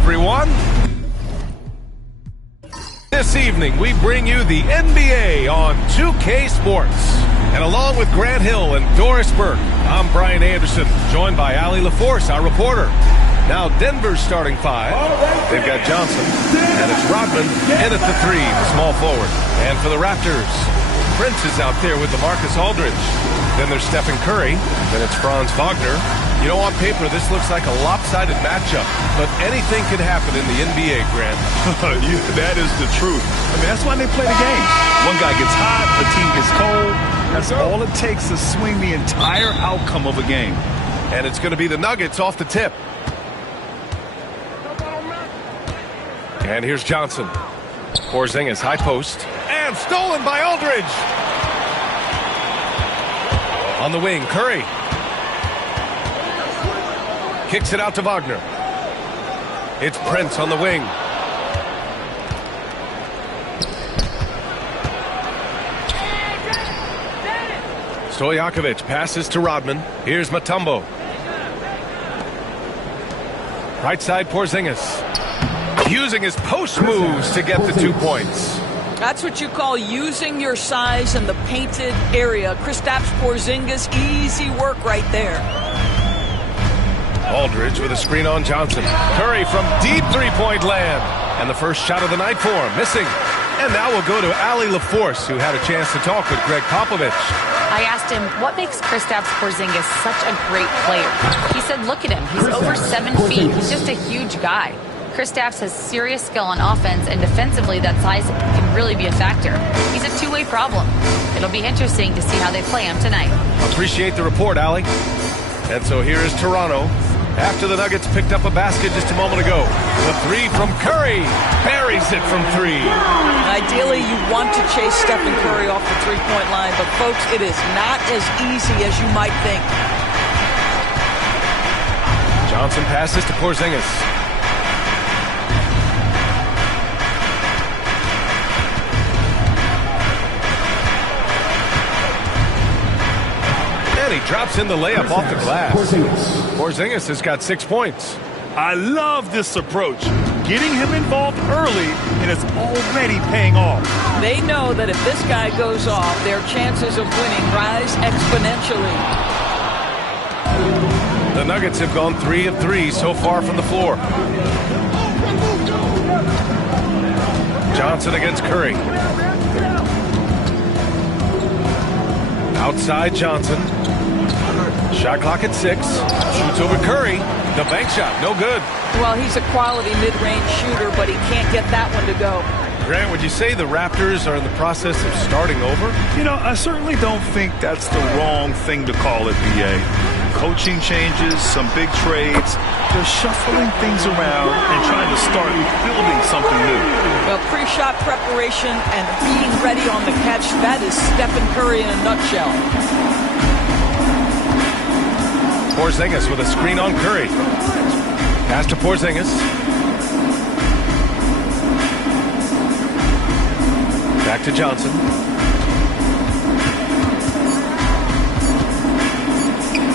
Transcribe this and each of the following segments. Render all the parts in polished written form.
everyone. This evening, we bring you the NBA on 2K Sports. And along with Grant Hill and Doris Burke, I'm Brian Anderson, joined by Allie LaForce, our reporter. Now Denver's starting five. They've got Johnson, and it's Rodman in at the three, the small forward. And for the Raptors, Prince is out there with LaMarcus Aldridge. Then there's Stephen Curry. Then it's Franz Wagner. You know, on paper, this looks like a lopsided matchup, but anything can happen in the NBA, Grant. That is the truth. I mean, that's why they play the games. One guy gets hot, a team gets cold. That's all it takes to swing the entire outcome of a game. And it's going to be the Nuggets off the tip. And here's Johnson. Porzingis, high post. And stolen by Aldridge. On the wing, Curry. Kicks it out to Wagner. It's Prince on the wing. Stojakovic passes to Rodman. Here's Mutombo. Right side, Porzingis. Using his post moves to get the 2 points. That's what you call using your size in the painted area. Kristaps Porzingis, easy work right there. Aldridge with a screen on Johnson. Curry from deep three-point land. And the first shot of the night for him, missing. And now we'll go to Allie LaForce, who had a chance to talk with Greg Popovich. I asked him, what makes Kristaps Porzingis such a great player? He said, look at him. He's over 7 feet. He's just a huge guy. Kristaps has serious skill on offense, and defensively, that size can really be a factor. He's a two-way problem. It'll be interesting to see how they play him tonight. Appreciate the report, Allie. And so here is Toronto. After the Nuggets picked up a basket just a moment ago. The three from Curry. Buries it from three. Ideally, you want to chase Stephen Curry off the three-point line, but folks, it is not as easy as you might think. Johnson passes to Porzingis. He drops in the layup off the glass. Porzingis has got 6 points. I love this approach. Getting him involved early, and it's already paying off. They know that if this guy goes off, their chances of winning rise exponentially. The Nuggets have gone 3 of 3 so far from the floor. Johnson against Curry. Outside Johnson. Shot clock at 6. Shoots over Curry. The bank shot, no good. Well, he's a quality mid-range shooter, but he can't get that one to go. Grant, would you say the Raptors are in the process of starting over? You know, I certainly don't think that's the wrong thing to call it, B.A. Coaching changes, some big trades. They're shuffling things around and trying to start building something new. Well, pre-shot preparation and being ready on the catch, that is Stephen Curry in a nutshell. Porzingis with a screen on Curry. Pass to Porzingis. Back to Johnson.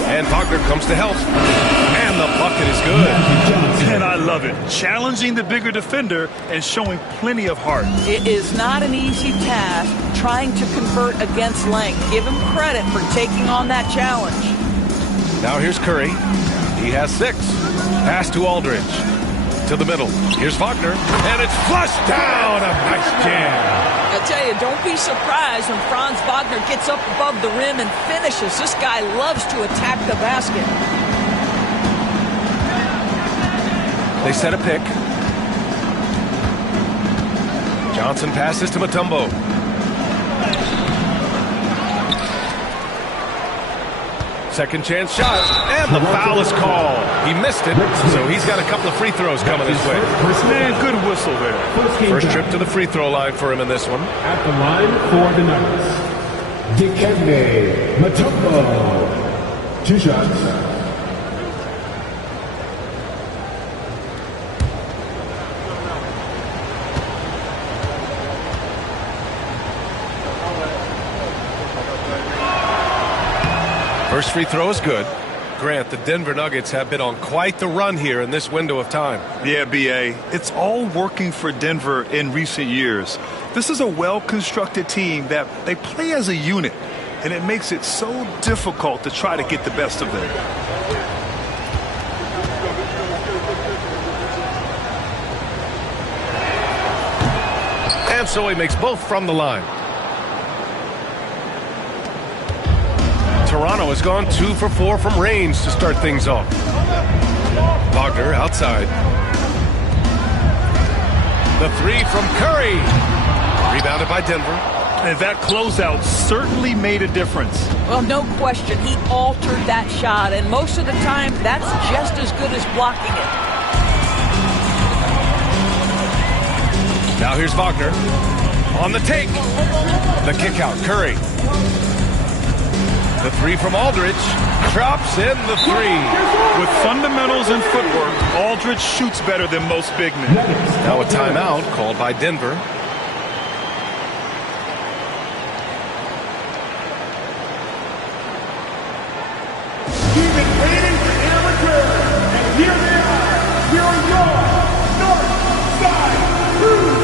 And Wagner comes to help. And the bucket is good. And I love it. Challenging the bigger defender and showing plenty of heart. It is not an easy task trying to convert against length. Give him credit for taking on that challenge. Now here's Curry. He has 6. Pass to Aldridge. To the middle. Here's Wagner. And it's flushed down. A nice jam. I tell you, don't be surprised when Franz Wagner gets up above the rim and finishes. This guy loves to attack the basket. They set a pick. Johnson passes to Mutombo. Second chance shot, and the foul is called. He missed it, so he's got a couple of free throws coming his way. Man, good whistle there. First trip to the free throw line for him in this one. At the line for the Nuggets, Dikembe Mutombo. 2 shots. First free throw is good. Grant, the Denver Nuggets have been on quite the run here in this window of time. Yeah, B.A. It's all working for Denver in recent years. This is a well-constructed team that they play as a unit, and it makes it so difficult to try to get the best of them. And so he makes both from the line. Toronto has gone 2 for 4 from range to start things off. Wagner outside. The 3 from Curry. Rebounded by Denver. And that closeout certainly made a difference. Well, no question. He altered that shot, and most of the time, that's just as good as blocking it. Now here's Wagner. On the take. The kick out. Curry. The 3 from Aldridge. Drops in the 3. With fundamentals and footwork, Aldridge shoots better than most big men. Now a timeout called by Denver. We've been waiting for their return, and here they are. Here are your North Side Crew.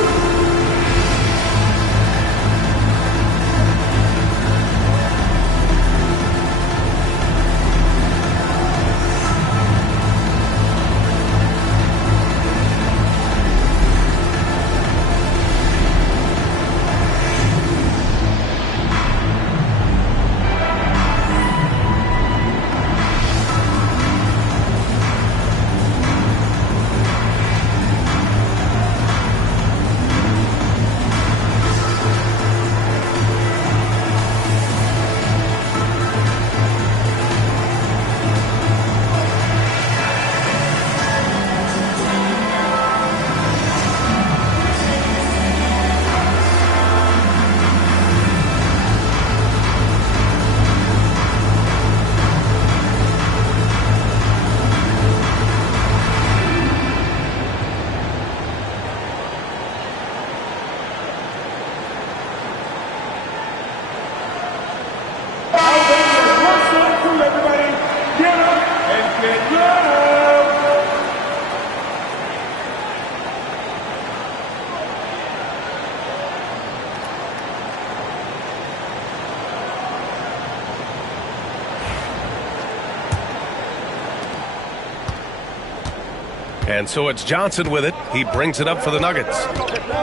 And so it's Johnson with it. He brings it up for the Nuggets.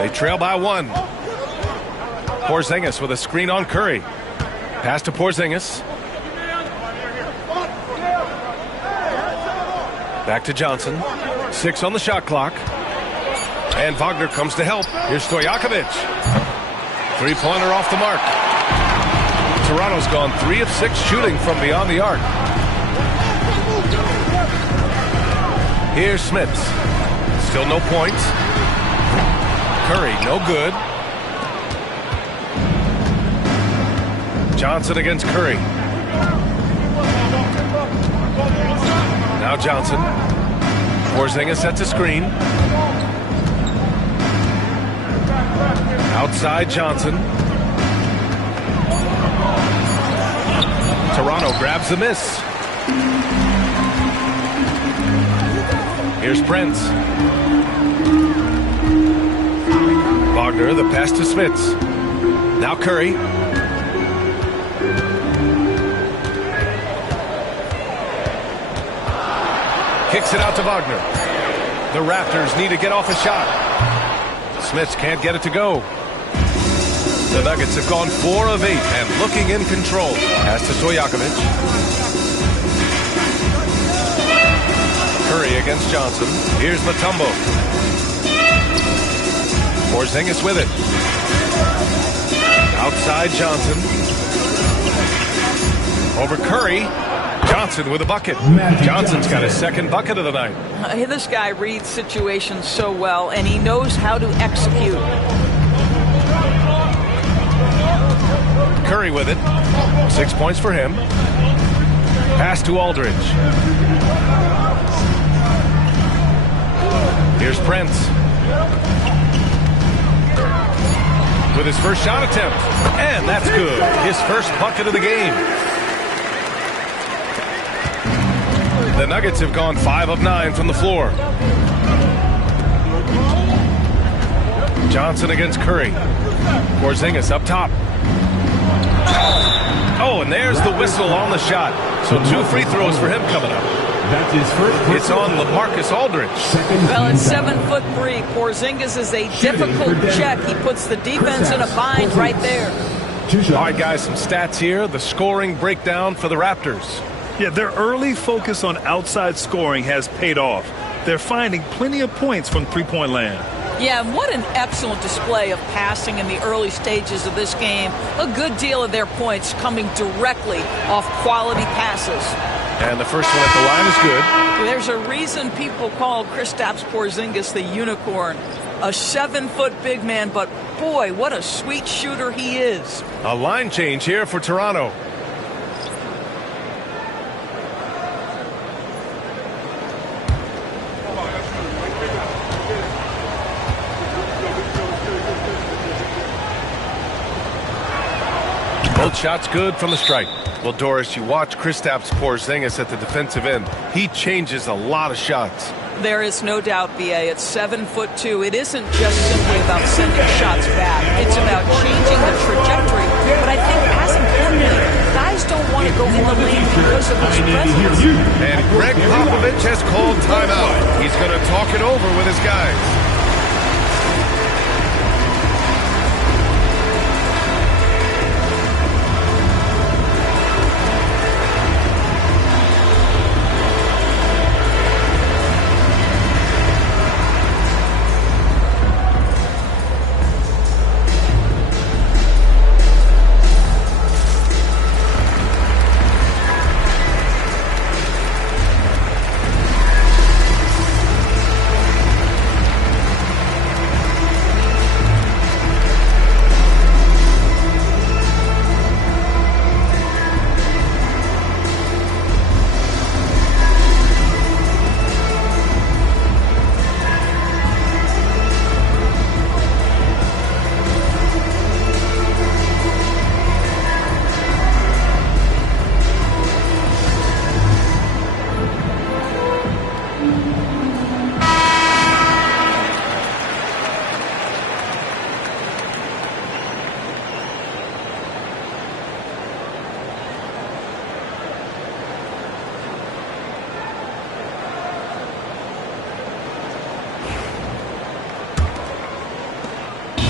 They trail by 1. Porzingis with a screen on Curry. Pass to Porzingis. Back to Johnson. 6 on the shot clock. And Wagner comes to help. Here's Stojakovic. 3-pointer off the mark. Toronto's gone 3 of 6 shooting from beyond the arc. Here's Smits. Still no points. Curry, no good. Johnson against Curry. Now Johnson. Porzingis sets a screen. Outside Johnson. Toronto grabs the miss. Here's Prince. Wagner, the pass to Smits. Now Curry. Kicks it out to Wagner. The Raptors need to get off a shot. Smits can't get it to go. The Nuggets have gone 4 of 8 and looking in control. Pass to Stojakovic. Curry against Johnson. Here's Mutombo. Porzingis with it. Outside Johnson. Over Curry. Johnson with a bucket. Johnson's got his second bucket of the night. This guy reads situations so well, and he knows how to execute. Curry with it. 6 points for him. Pass to Aldridge. Here's Prince. With his first shot attempt. And that's good. His first bucket of the game. The Nuggets have gone 5 of 9 from the floor. Johnson against Curry. Porzingis up top. Oh, and there's the whistle on the shot. So 2 free throws for him coming up. That's his first. It's on LaMarcus Aldridge. Well, it's 7'3". Porzingis is a difficult check. He puts the defense in a bind right there. All right, guys, some stats here. The scoring breakdown for the Raptors. Yeah, their early focus on outside scoring has paid off. They're finding plenty of points from three-point land. Yeah, and what an excellent display of passing in the early stages of this game. A good deal of their points coming directly off quality passes. And the first one at the line is good. There's a reason people call Kristaps Porzingis the unicorn. A 7-foot big man, but boy, what a sweet shooter he is. A line change here for Toronto. Both shots good from the stripe. Well, Doris, you watch Kristaps Porzingis at the defensive end. He changes a lot of shots. There is no doubt, B.A. It's 7'2". It isn't just simply about sending shots back. It's about changing the trajectory. But I think as importantly, guys don't want to go in the lane because of his presence. And Greg Popovich has called timeout. He's going to talk it over with his guys.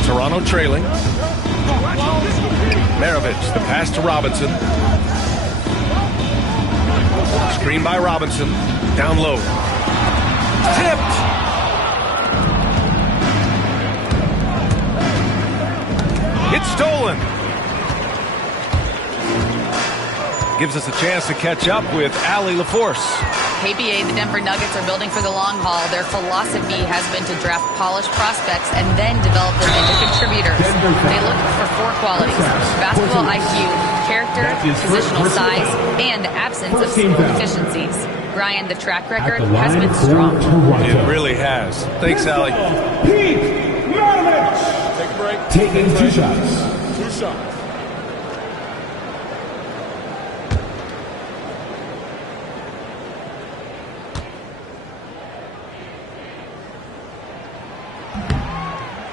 Toronto trailing. Maravich, the pass to Robinson. Screen by Robinson. Down low. Tipped. It's stolen. Gives us a chance to catch up with Allie LaForce. KBA, the Denver Nuggets are building for the long haul. Their philosophy has been to draft polished prospects and then develop them into contributors. They look for 4 qualities: basketball IQ, character, positional size, and absence of skill deficiencies. Brian, the track record has been strong. It really has. Thanks, Allie. Pete Maravich. Take a break. Taking 2 shots. 2 shots.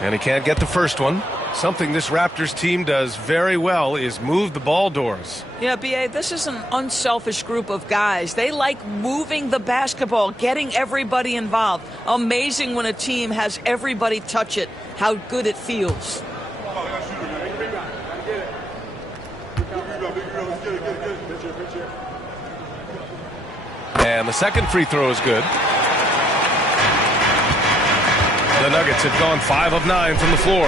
And he can't get the first one. Something this Raptors team does very well is move the ball doors. Yeah, B.A., this is an unselfish group of guys. They like moving the basketball, getting everybody involved. Amazing when a team has everybody touch it, how good it feels. And the second free throw is good. The Nuggets have gone 5 of 9 from the floor.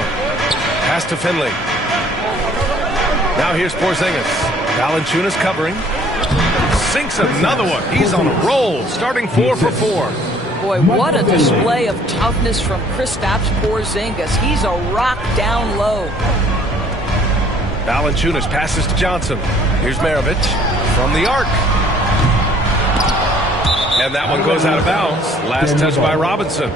Pass to Finley. Now here's Porzingis. Valanciunas covering. Sinks another one. He's on a roll, starting 4 for 4. Boy, what a display of toughness from Kristaps Porzingis. He's a rock down low. Valanciunas passes to Johnson. Here's Maravich from the arc. And that one goes out of bounds. Last touch by Robinson.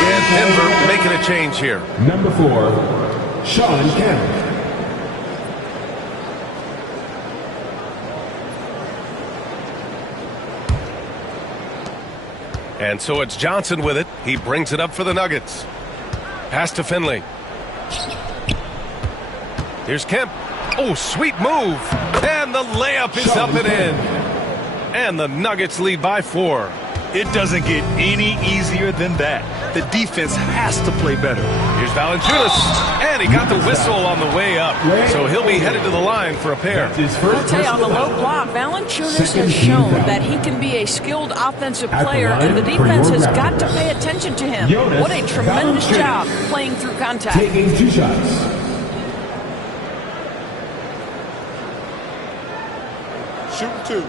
And Denver making a change here. Number 4, Sean Kemp. And so it's Johnson with it. He brings it up for the Nuggets. Pass to Finley. Here's Kemp. Oh, sweet move. And the layup is up and in. And the Nuggets lead by 4. It doesn't get any easier than that. The defense has to play better. Here's Valanciunas. And he got the whistle on the way up. So he'll be headed to the line for a pair. I'll tell you, on the low block, Valanciunas has shown that he can be a skilled offensive player, and the defense has got to pay attention to him. What a tremendous job playing through contact. Taking 2 shots. Shooting 2.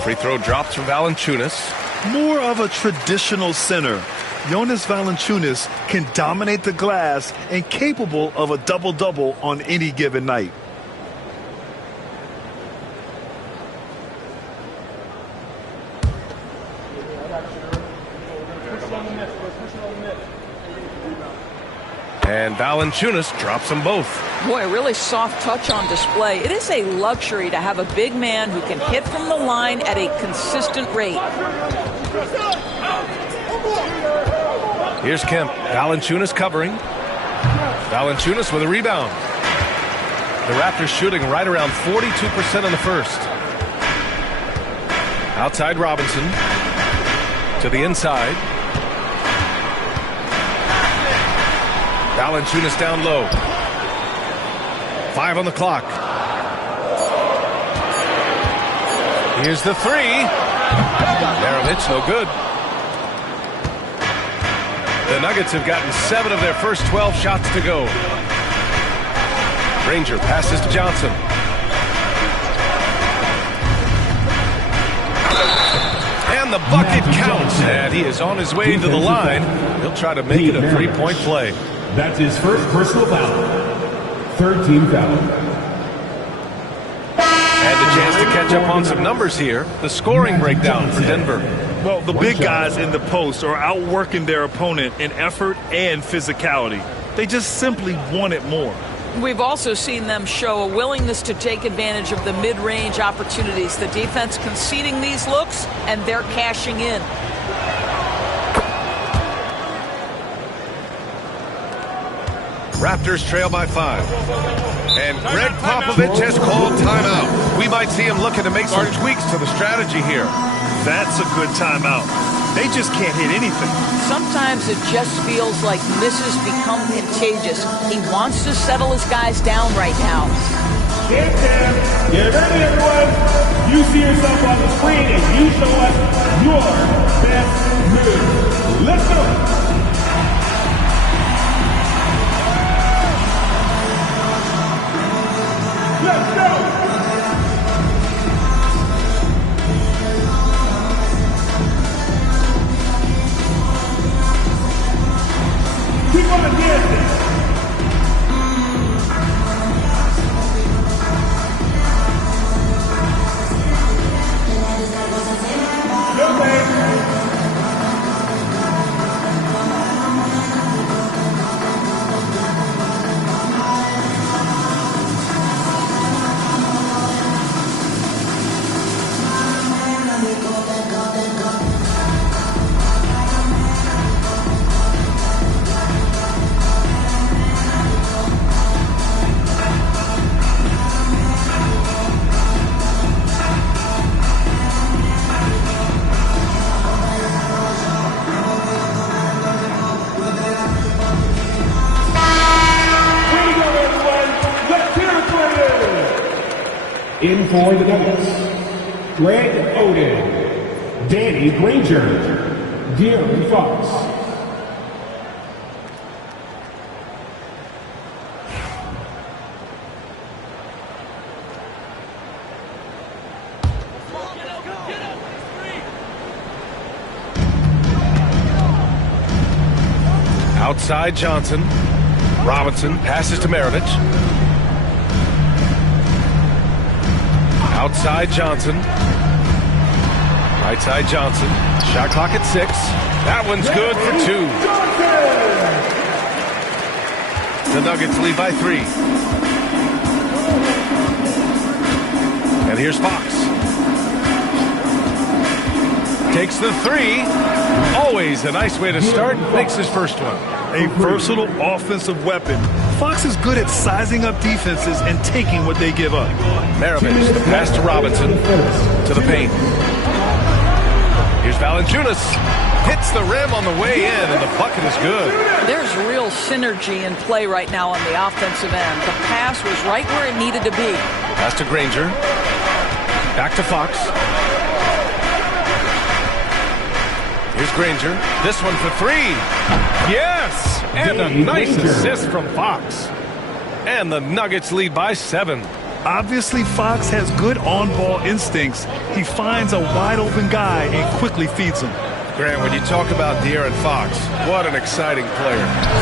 Free throw drops from Valanciunas. More of a traditional center. Jonas Valanciunas can dominate the glass and capable of a double-double on any given night. And Valanciunas drops them both. Boy, really soft touch on display. It is a luxury to have a big man who can hit from the line at a consistent rate. Here's Kemp. Valanciunas covering. Valanciunas with a rebound. The Raptors shooting right around 42% in the first. Outside Robinson. To the inside. Valanciunas down low. 5 on the clock. Here's the 3. Maravich, no good. The Nuggets have gotten 7 of their first 12 shots to go. Granger passes to Johnson. And the bucket counts. And he is on his way to the line. He'll try to make it a 3-point play. That's his first personal foul. 3rd team foul. Had the chance to catch up on some numbers here. The scoring breakdown for Denver. Well, the big guys in the post are outworking their opponent in effort and physicality. They just simply want it more. We've also seen them show a willingness to take advantage of the mid-range opportunities. The defense conceding these looks, and they're cashing in. Raptors trail by 5. And Greg Popovich has called timeout. We might see him looking to make some tweaks to the strategy here. That's a good timeout. They just can't hit anything. Sometimes it just feels like misses become contagious. He wants to settle his guys down right now. Get ready, everyone. You see yourself on the screen and you show us your best move. Let's go. Let's go! Keep on dancing! Go, baby! In for the Nuggets, Greg Oden, Danny Granger, De'Aaron Fox. Outside Johnson. Robinson passes to Maravich. Outside Johnson. Right side Johnson. Shot clock at 6. That one's good for 2. The Nuggets lead by 3. And here's Fox. Takes the 3. Always a nice way to start. Makes his first one. A versatile offensive weapon. Fox is good at sizing up defenses and taking what they give up. Maravich, the pass to Robinson, to the paint. Here's Valanciunas. Hits the rim on the way in, and the bucket is good. There's real synergy in play right now on the offensive end. The pass was right where it needed to be. Pass to Granger. Back to Fox. Here's Granger. This one for 3. Yes! And a nice assist from Fox. And the Nuggets lead by 7. Obviously, Fox has good on-ball instincts. He finds a wide-open guy and quickly feeds him. Grant, when you talk about De'Aaron Fox, what an exciting player.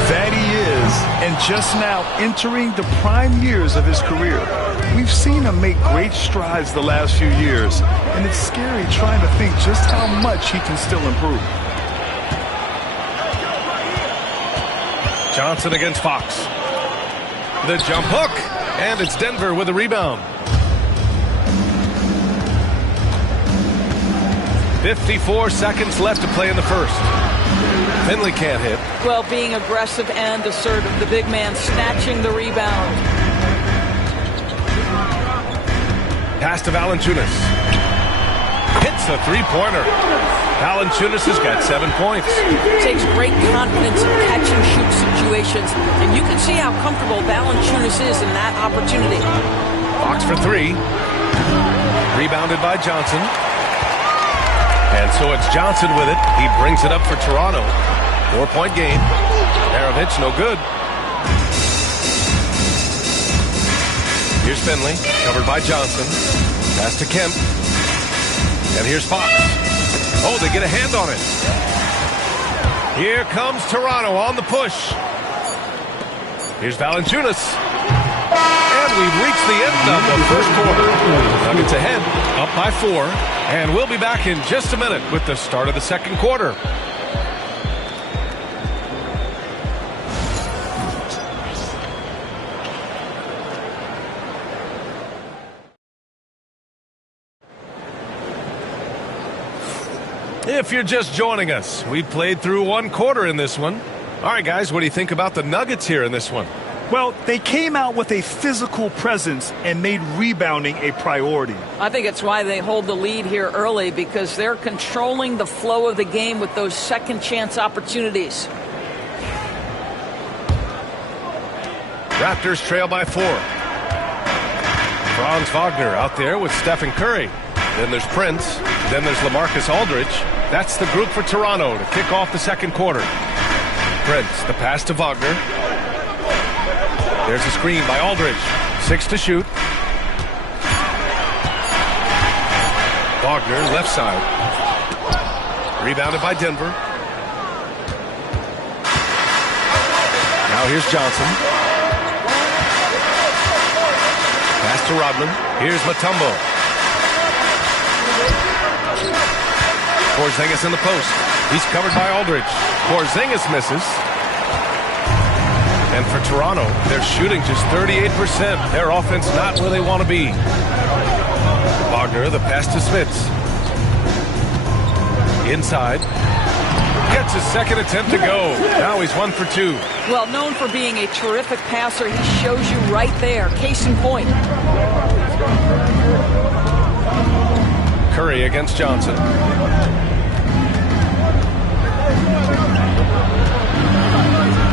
That he is, and just now entering the prime years of his career. We've seen him make great strides the last few years, and it's scary trying to think just how much he can still improve. Johnson against Fox. The jump hook, and it's Denver with a rebound. 54 seconds left to play in the first. Finley can't hit. Well, being aggressive and assertive, the big man snatching the rebound. Pass to Valanciunas. Hits a three-pointer. Valanciunas has got 7 points. Takes great confidence in catch-and-shoot situations, and you can see how comfortable Valanciunas is in that opportunity. Fox for 3. Rebounded by Johnson. And so it's Johnson with it. He brings it up for Toronto. 4-point game. Maravich, no good. Here's Finley, covered by Johnson. Pass to Kemp. And here's Fox. Oh, they get a hand on it. Here comes Toronto on the push. Here's Valanciunas. And we've reached the end of the first quarter. Nuggets ahead, up by 4. And we'll be back in just a minute with the start of the second quarter. If you're just joining us, we played through 1 quarter in this one. All right, guys, what do you think about the Nuggets here in this one? Well, they came out with a physical presence and made rebounding a priority. I think it's why they hold the lead here early, because they're controlling the flow of the game with those second chance opportunities. Raptors trail by 4. Franz Wagner out there with Stephen Curry. Then there's Prince. Then there's LaMarcus Aldridge. That's the group for Toronto to kick off the second quarter. Prince, the pass to Wagner. There's a screen by Aldridge. 6 to shoot. Wagner, left side. Rebounded by Denver. Now here's Johnson. Pass to Rodman. Here's Mutombo. Porzingis in the post. He's covered by Aldridge. Porzingis misses. And for Toronto, they're shooting just 38%. Their offense not where they want to be. Wagner, the pass to Smits. Inside. Gets his second attempt to go. Now he's 1 for 2. Well, known for being a terrific passer, he shows you right there. Case in point. Curry against Johnson.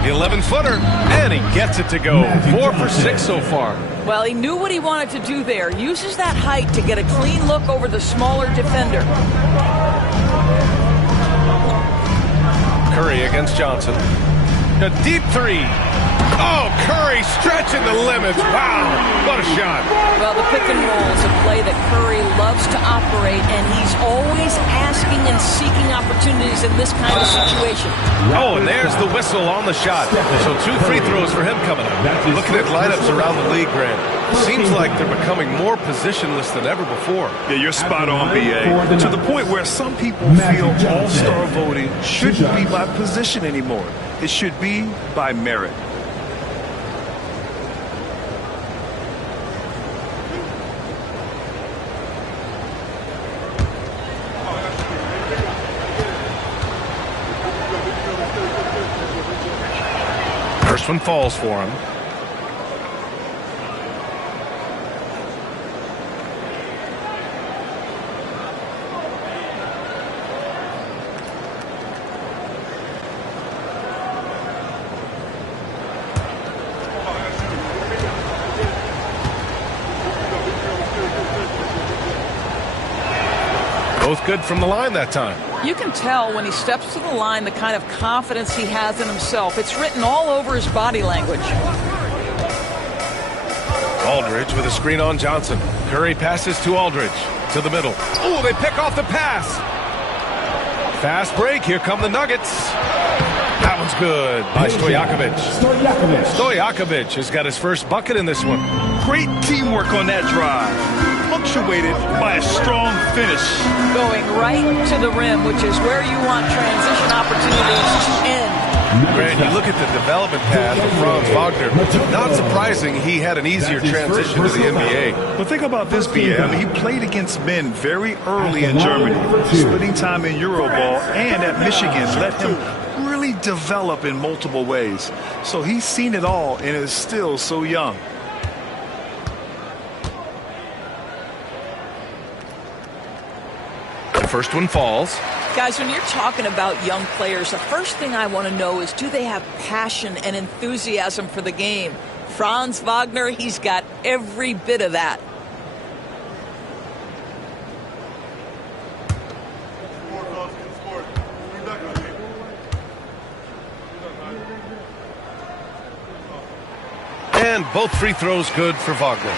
The 11-footer, and he gets it to go. 4 for 6 so far. Well, he knew what he wanted to do there. Uses that height to get a clean look over the smaller defender. Curry against Johnson. A deep 3. Oh, Curry stretching the limits. Wow, what a shot. Well, the pick and roll is a play that Curry loves to operate, and he's always asking and seeking opportunities in this kind of situation. Oh, and there's the whistle on the shot. So 2 free throws for him coming up. Looking at lineups around the league, Grant, seems like they're becoming more positionless than ever before. Yeah, you're spot on, BA. To the point where some people feel all-star voting shouldn't be by position anymore. It should be by merit. First one falls for him. Both good from the line that time. You can tell when he steps to the line the kind of confidence he has in himself. It's written all over his body language. Aldridge with a screen on Johnson. Curry passes to Aldridge. To the middle. Oh, they pick off the pass. Fast break. Here come the Nuggets. That one's good by Stojakovic. Stojakovic has got his first bucket in this one. Great teamwork on that drive. Punctuated by a strong finish. Going right to the rim, which is where you want transition opportunities to end. Grant, you look at the development path of Franz Wagner. Not surprising he had an easier transition to the NBA. But think about this, BA. I mean, he played against men very early in Germany, splitting time in Euroball, and at Michigan let him really develop in multiple ways. So he's seen it all and is still so young. The first one falls. Guys, when you're talking about young players, the first thing I want to know is, do they have passion and enthusiasm for the game? Franz Wagner, he's got every bit of that. And both free throws good for Wagner.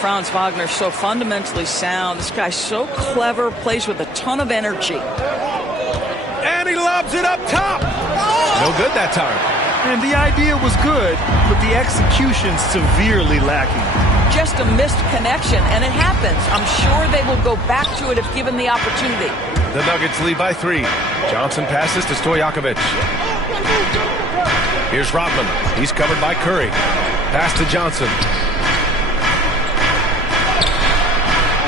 Franz Wagner so fundamentally sound. This guy's so clever, plays with a ton of energy. And he lobs it up top. No good that time. And the idea was good, but the execution severely lacking. Just a missed connection, and it happens. I'm sure they will go back to it if given the opportunity. The Nuggets lead by 3. Johnson passes to Stojakovic. Here's Rodman. He's covered by Curry. Pass to Johnson.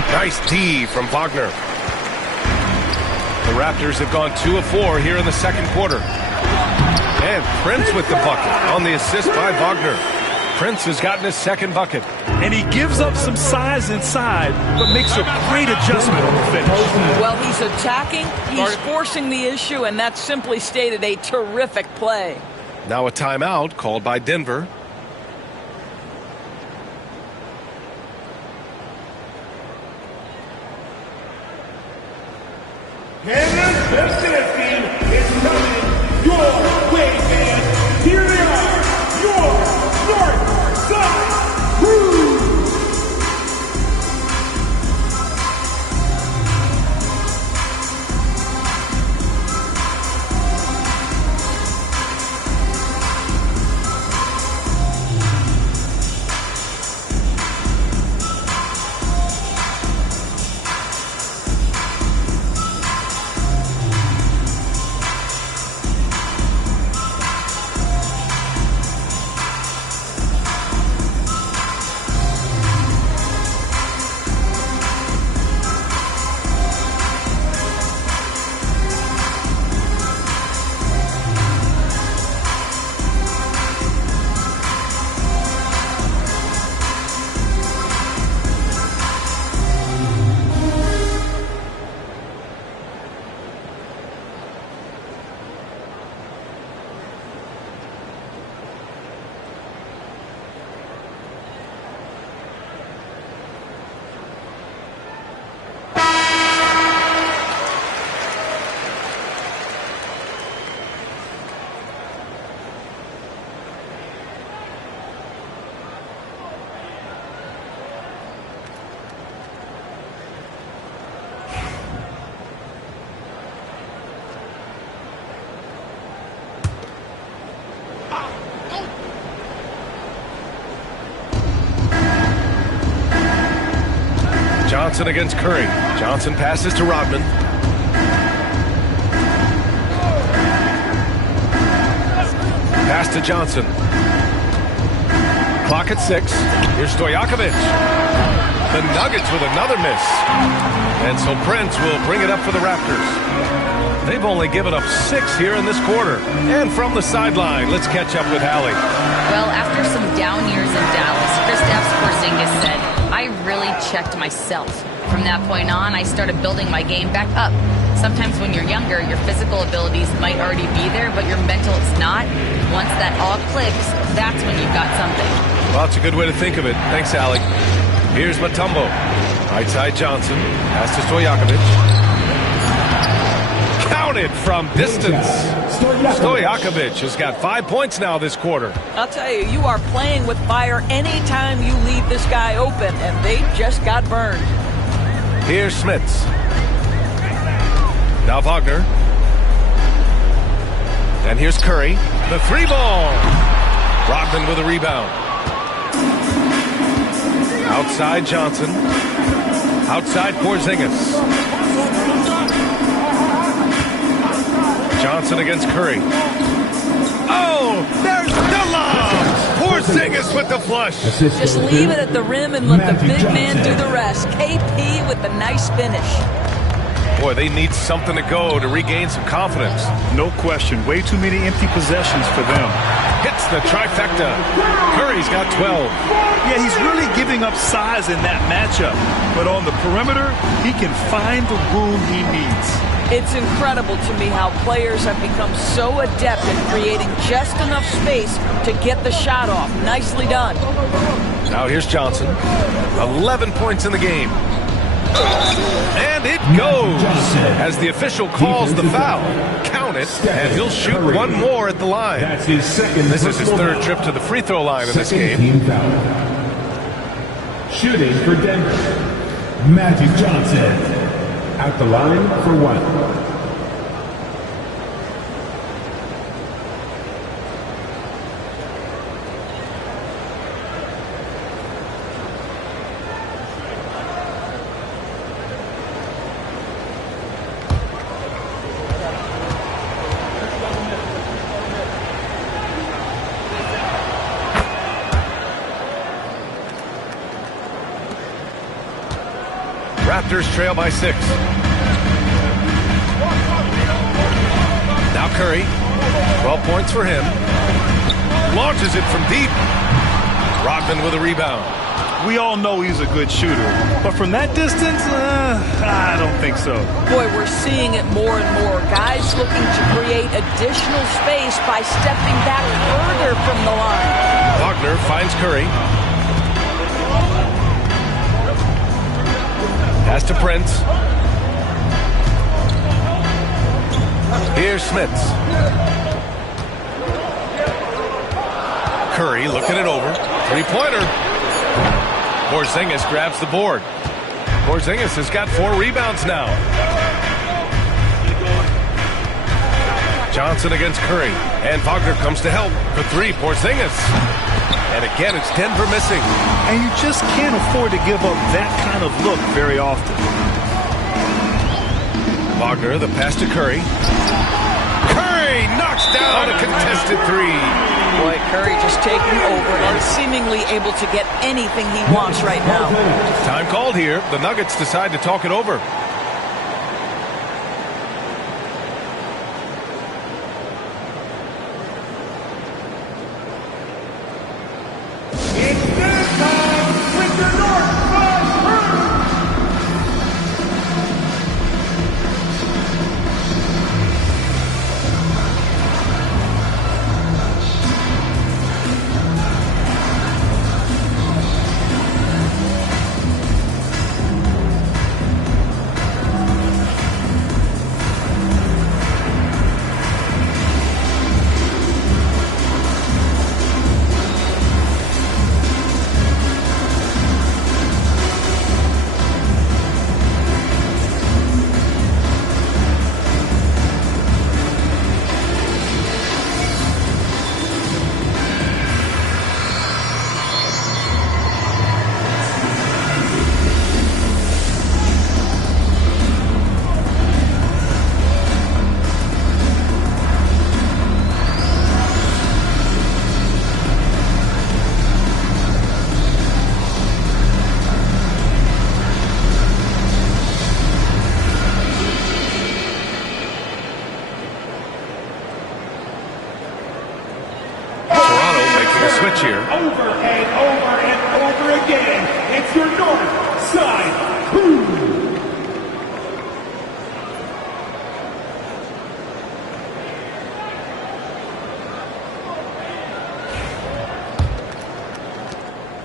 Nice D from Wagner. The Raptors have gone 2 of 4 here in the second quarter. And Prince with the bucket on the assist by Wagner. Prince has gotten his second bucket. And he gives up some size inside, but makes a great adjustment on the finish. Well, he's attacking, he's forcing the issue, and that's simply stated a terrific play. Now a timeout called by Denver. Kansas, this team is coming your way, fans. Here they are, your North Side Crew. Johnson against Curry. Johnson passes to Rodman. Pass to Johnson. Clock at 6. Here's Stojakovic. The Nuggets with another miss. And so Prince will bring it up for the Raptors. They've only given up 6 here in this quarter. And from the sideline, let's catch up with Hallie. Well, after some down years in Dallas, Kristaps Porzingis said, I really checked myself. From that point on, I started building my game back up. Sometimes when you're younger, your physical abilities might already be there, but your mental is not. Once that all clicks, that's when you've got something. Well, it's a good way to think of it. Thanks, Hallie. Here's Mutombo. Right side Johnson. Pass to Stojakovic. Counted from distance. Stojakovic has got 5 points now this quarter. I'll tell you, you are playing with fire anytime you leave this guy open, and they just got burned. Here's Smits. Now Wagner. And here's Curry. The 3-ball. Rodman with a rebound. Outside Johnson. Outside Porzingis. Johnson against Curry. Oh, there's the lob. Porzingis with the flush. Just leave it at the rim and let the big man do the rest. KP with the nice finish. Boy, they need something to go to regain some confidence. No question. Way too many empty possessions for them. Hits the trifecta. Curry's got 12. Yeah, he's really giving up size in that matchup. But on the perimeter, he can find the room he needs. It's incredible to me how players have become so adept at creating just enough space to get the shot off. Nicely done. Now here's Johnson. 11 points in the game. And it goes as the official calls the foul. Count it, and he'll shoot one more at the line. That's his second. This is his third trip to the free throw line in this game. Shooting for Denver, Magic Johnson. At the line for 1. Raptors trail by 6. Now Curry. 12 points for him. Launches it from deep. Rodman with a rebound. We all know he's a good shooter. But from that distance, I don't think so. Boy, we're seeing it more and more. Guys looking to create additional space by stepping back further from the line. Wagner finds Curry. Pass to Prince. Here's Smits. Curry looking it over. 3-pointer. Porzingis grabs the board. Porzingis has got 4 rebounds now. Johnson against Curry. And Wagner comes to help for 3. Porzingis. And again, it's Denver missing. And you just can't afford to give up that kind of look very often. Wagner, the pass to Curry. Curry knocks down a contested 3. Boy, Curry just taking over and seemingly able to get anything he wants right now. Time called here. The Nuggets decide to talk it over.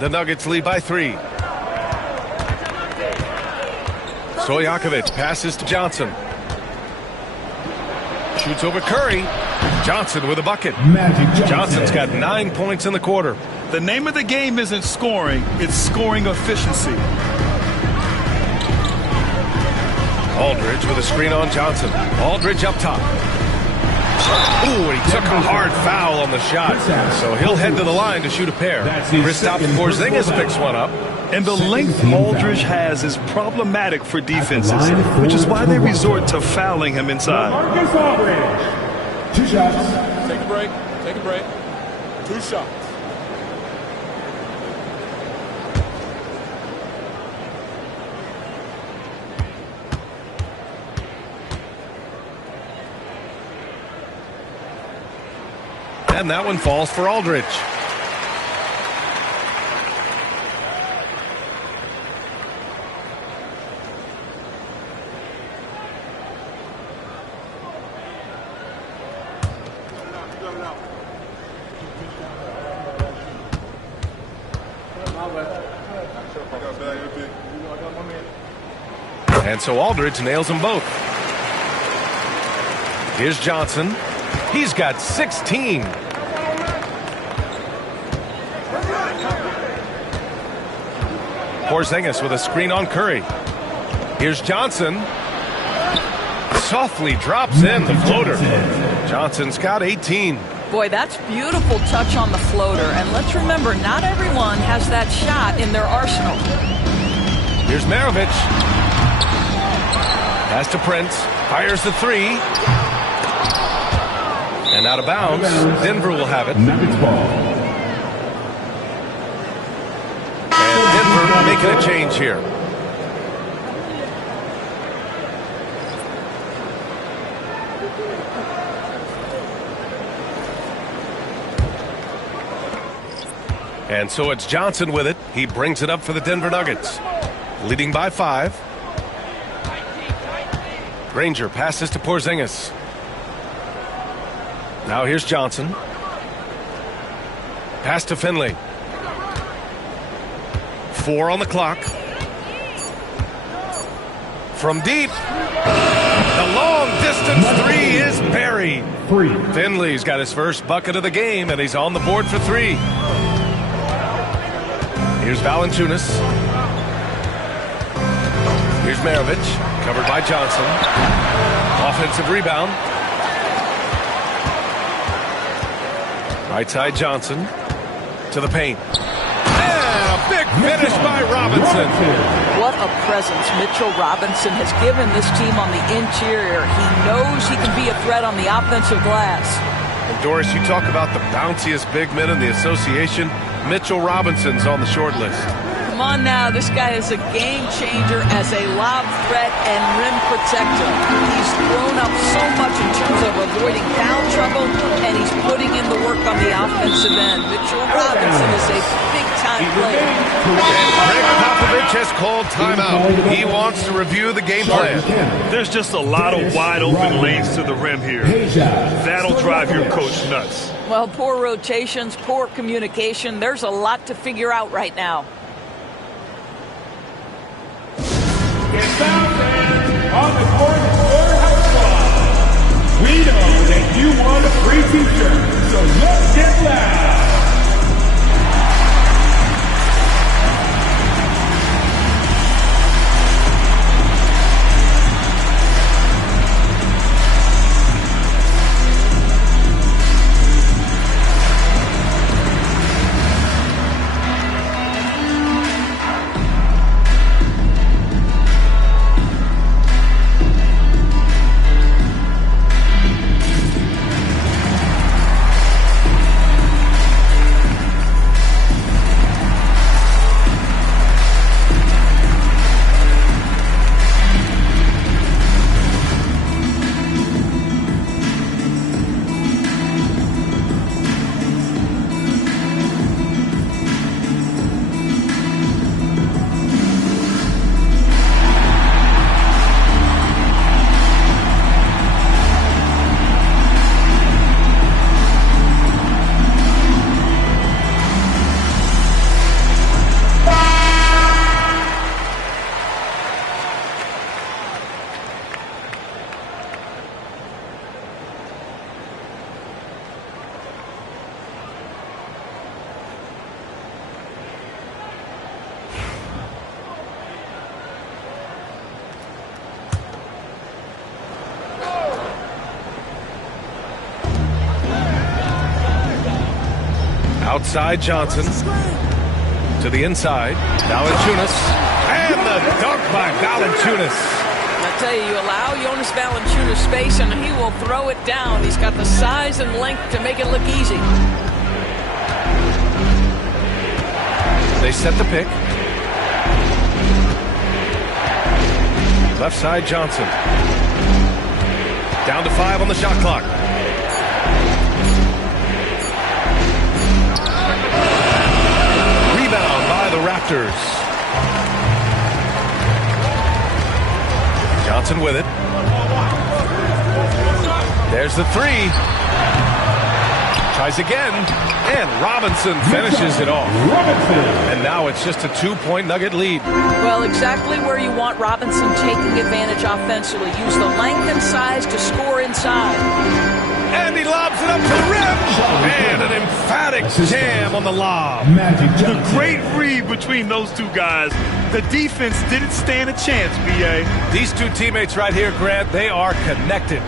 The Nuggets lead by 3. Stojakovic passes to Johnson. Shoots over Curry. Johnson with a bucket. Johnson's got 9 points in the quarter. The name of the game isn't scoring, it's scoring efficiency. Aldridge with a screen on Johnson. Aldridge up top. Ooh, he took a hard foul on the shot. So he'll head to the line to shoot a pair. Kristaps Porzingis picks one up. And the length Aldridge has is problematic for defenses, which is why they resort to fouling him inside. Marcus Aldridge. 2 shots. Take a break. Take a break. 2 shots. And that one falls for Aldridge. And so Aldridge nails them both. Here's Johnson. He's got 16. Porzingis with a screen on Curry. Here's Johnson. Softly drops in the floater. Johnson's got 18. Boy, that's beautiful touch on the floater. And let's remember, not everyone has that shot in their arsenal. Here's Maravich. Pass to Prince. Fires the 3. And out of bounds. Denver will have it. Nuggets ball. Denver making a change here. And so it's Johnson with it. He brings it up for the Denver Nuggets. Leading by 5. Granger passes to Porzingis. Now here's Johnson. Pass to Finley. 4 on the clock. From deep. The long distance 3 is buried. 3. Finley's got his first bucket of the game, and he's on the board for 3. Here's Valanciunas. Here's Maravich, covered by Johnson. Offensive rebound. Right side Johnson to the paint. Big finish by Robinson. What a presence Mitchell Robinson has given this team on the interior. He knows he can be a threat on the offensive glass. And Doris, you talk about the bounciest big men in the association. Mitchell Robinson's on the short list. Come on now, this guy is a game changer as a lob threat and rim protector. He's grown up so much in terms of avoiding foul trouble, and he's putting in the work on the offensive end. Mitchell Robinson is a big-time player. Greg Popovich has called timeout. He wants to review the game plan. There's just a lot of wide-open lanes to the rim here. That'll drive your coach nuts. Well, poor rotations, poor communication. There's a lot to figure out right now. It's foul fans on the court for House Club. We know that you want a free t-shirt, so let's get loud. Outside Johnson. To the inside. Valanciunas. And the dunk by Valanciunas. I tell you, you allow Jonas Valanciunas space and he will throw it down. He's got the size and length to make it look easy. They set the pick. Left side Johnson. Down to 5 on the shot clock. Rebound by the Raptors. Johnson with it. There's the three. Tries again. And Robinson finishes it off. And now it's just a 2-point Nugget lead. Well, exactly where you want Robinson taking advantage offensively. Use the length and size to score inside. And he lobs it up to the rim. And an emphatic jam on the lob. The great read between those two guys. The defense didn't stand a chance, B.A. These two teammates right here, Grant, they are connected.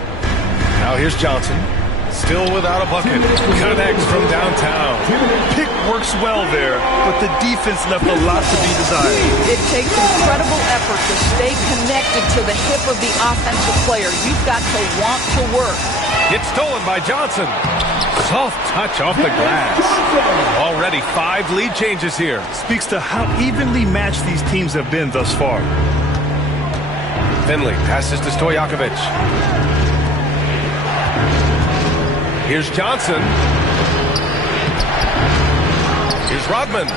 Now here's Johnson. Still without a bucket. Connects from downtown. Pick works well there, but the defense left a lot to be desired. It takes incredible effort to stay connected to the hip of the offensive player. You've got to want to work. Gets stolen by Johnson. Soft touch off the glass. Already 5 lead changes here. Speaks to how evenly matched these teams have been thus far. Finley passes to Stojakovic. Here's Johnson. Here's Rodman.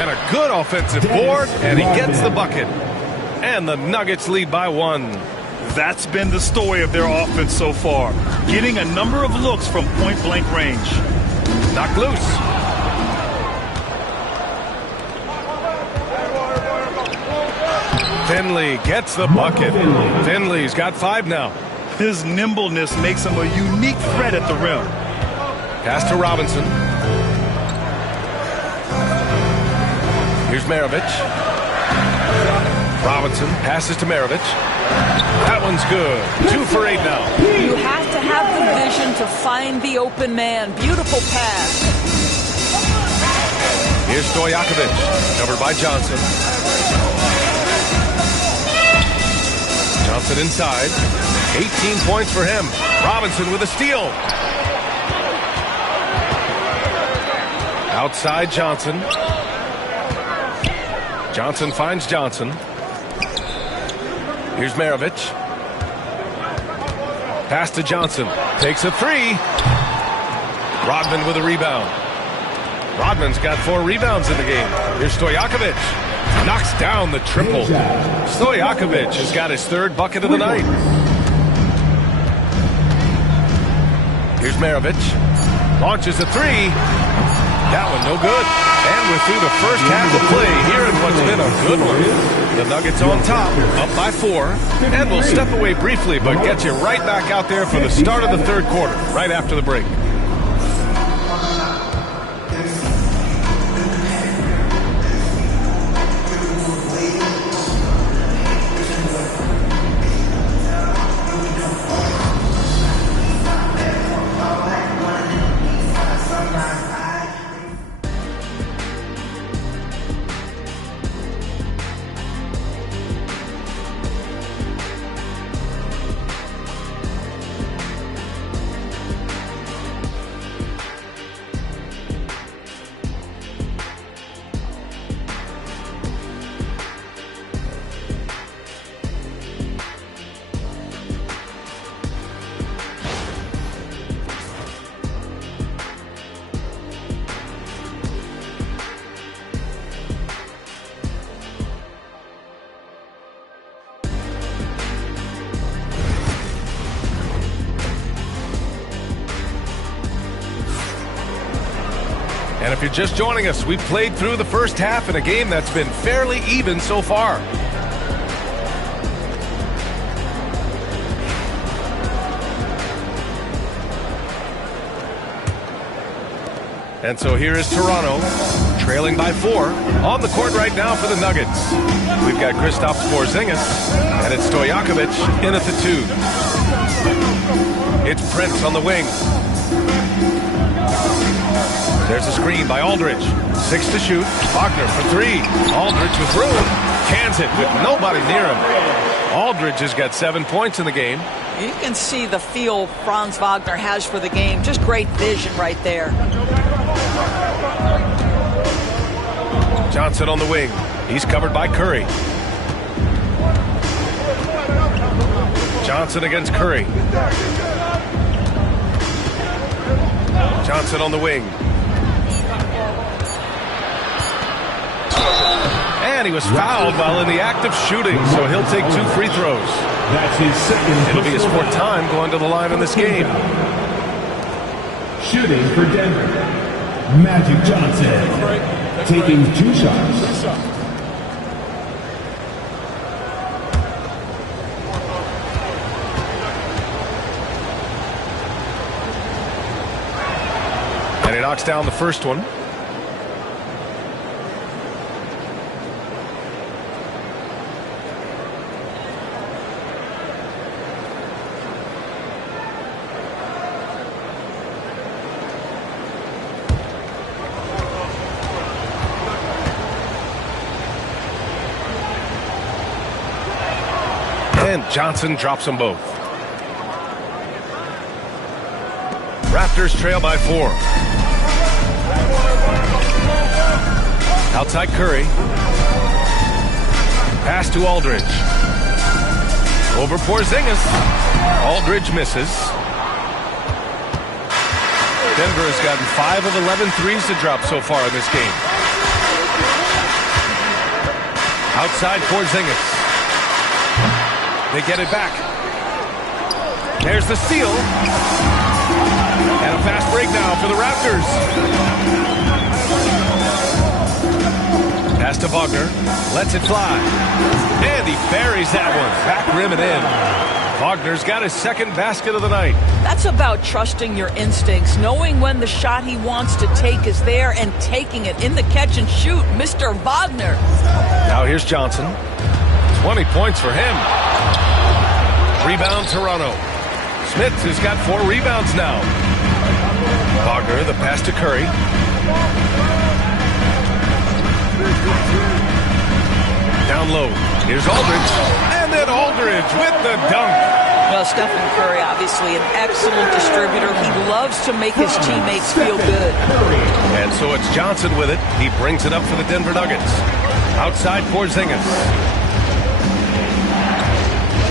And a good offensive board, and he gets the bucket. And the Nuggets lead by 1. That's been the story of their offense so far. Getting a number of looks from point-blank range. Knocked loose. Finley gets the bucket. Finley's got 5 now. His nimbleness makes him a unique threat at the rim. Pass to Robinson. Here's Maravich. Robinson passes to Maravich. That one's good. 2 for 8 now. You have to have the vision to find the open man. Beautiful pass. Here's Stojakovic. Covered by Johnson. Johnson inside. 18 points for him. Robinson with a steal. Outside Johnson. Johnson finds Johnson. Here's Maravich. Pass to Johnson. Takes a 3. Rodman with a rebound. Rodman's got 4 rebounds in the game. Here's Stojakovic. Knocks down the triple. Stojakovic has got his 3rd bucket of the night. Here's Maravich. Launches a 3. That one no good. And we're through the first half of play here in what's been a good one. The Nuggets on top, up by 4. And we'll step away briefly, but get you right back out there for the start of the 3rd quarter, right after the break. And if you're just joining us, we've played through the first half in a game that's been fairly even so far. And so here is Toronto, trailing by 4. On the court right now for the Nuggets. We've got Kristaps Porzingis, and it's Stojakovic in at the 2. It's Prince on the wing. There's a screen by Aldridge. 6 to shoot. Wagner for 3. Aldridge with room. Cans it with nobody near him. Aldridge has got 7 points in the game. You can see the feel Franz Wagner has for the game. Just great vision right there. Johnson on the wing. He's covered by Curry. Johnson against Curry. Johnson on the wing. And he was fouled while in the act of shooting, so he'll take 2 free throws. That's his second. It'll be his 4th time going to the line in this game. Shooting for Denver, Magic Johnson, taking 2 shots. And he knocks down the first one. And Johnson drops them both. Raptors trail by 4. Outside Curry. Pass to Aldridge. Over Porzingis. Aldridge misses. Denver has gotten 5 of 11 threes to drop so far in this game. Outside Porzingis. They get it back. There's the steal. And a fast break now for the Raptors. Pass to Wagner. Lets it fly. And he buries that one. Back rim and in. Wagner's got his 2nd basket of the night. That's about trusting your instincts, knowing when the shot he wants to take is there and taking it in the catch and shoot. Mr. Wagner. Now here's Johnson. 20 points for him. Rebound Toronto. Smith has got 4 rebounds now. Wagner, the pass to Curry. Down low. Here's Aldridge. And then Aldridge with the dunk. Well, Stephen Curry, obviously an excellent distributor. He loves to make his teammates feel good. And so it's Johnson with it. He brings it up for the Denver Nuggets. Outside Porzingis.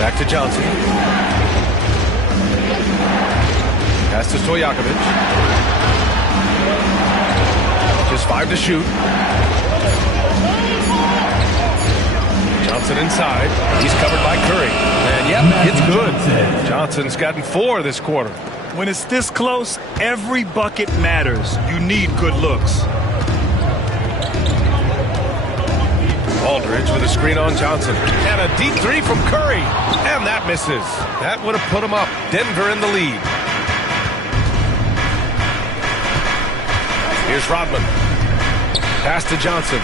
Back to Johnson. Pass to Stojakovic. Just 5 to shoot. Johnson inside. He's covered by Curry. And yep, it's good. Johnson's gotten 4 this quarter. When it's this close, every bucket matters. You need good looks. Aldridge with a screen on Johnson. And a deep 3 from Curry. And that misses. That would have put him up. Denver in the lead. Here's Rodman. Pass to Johnson.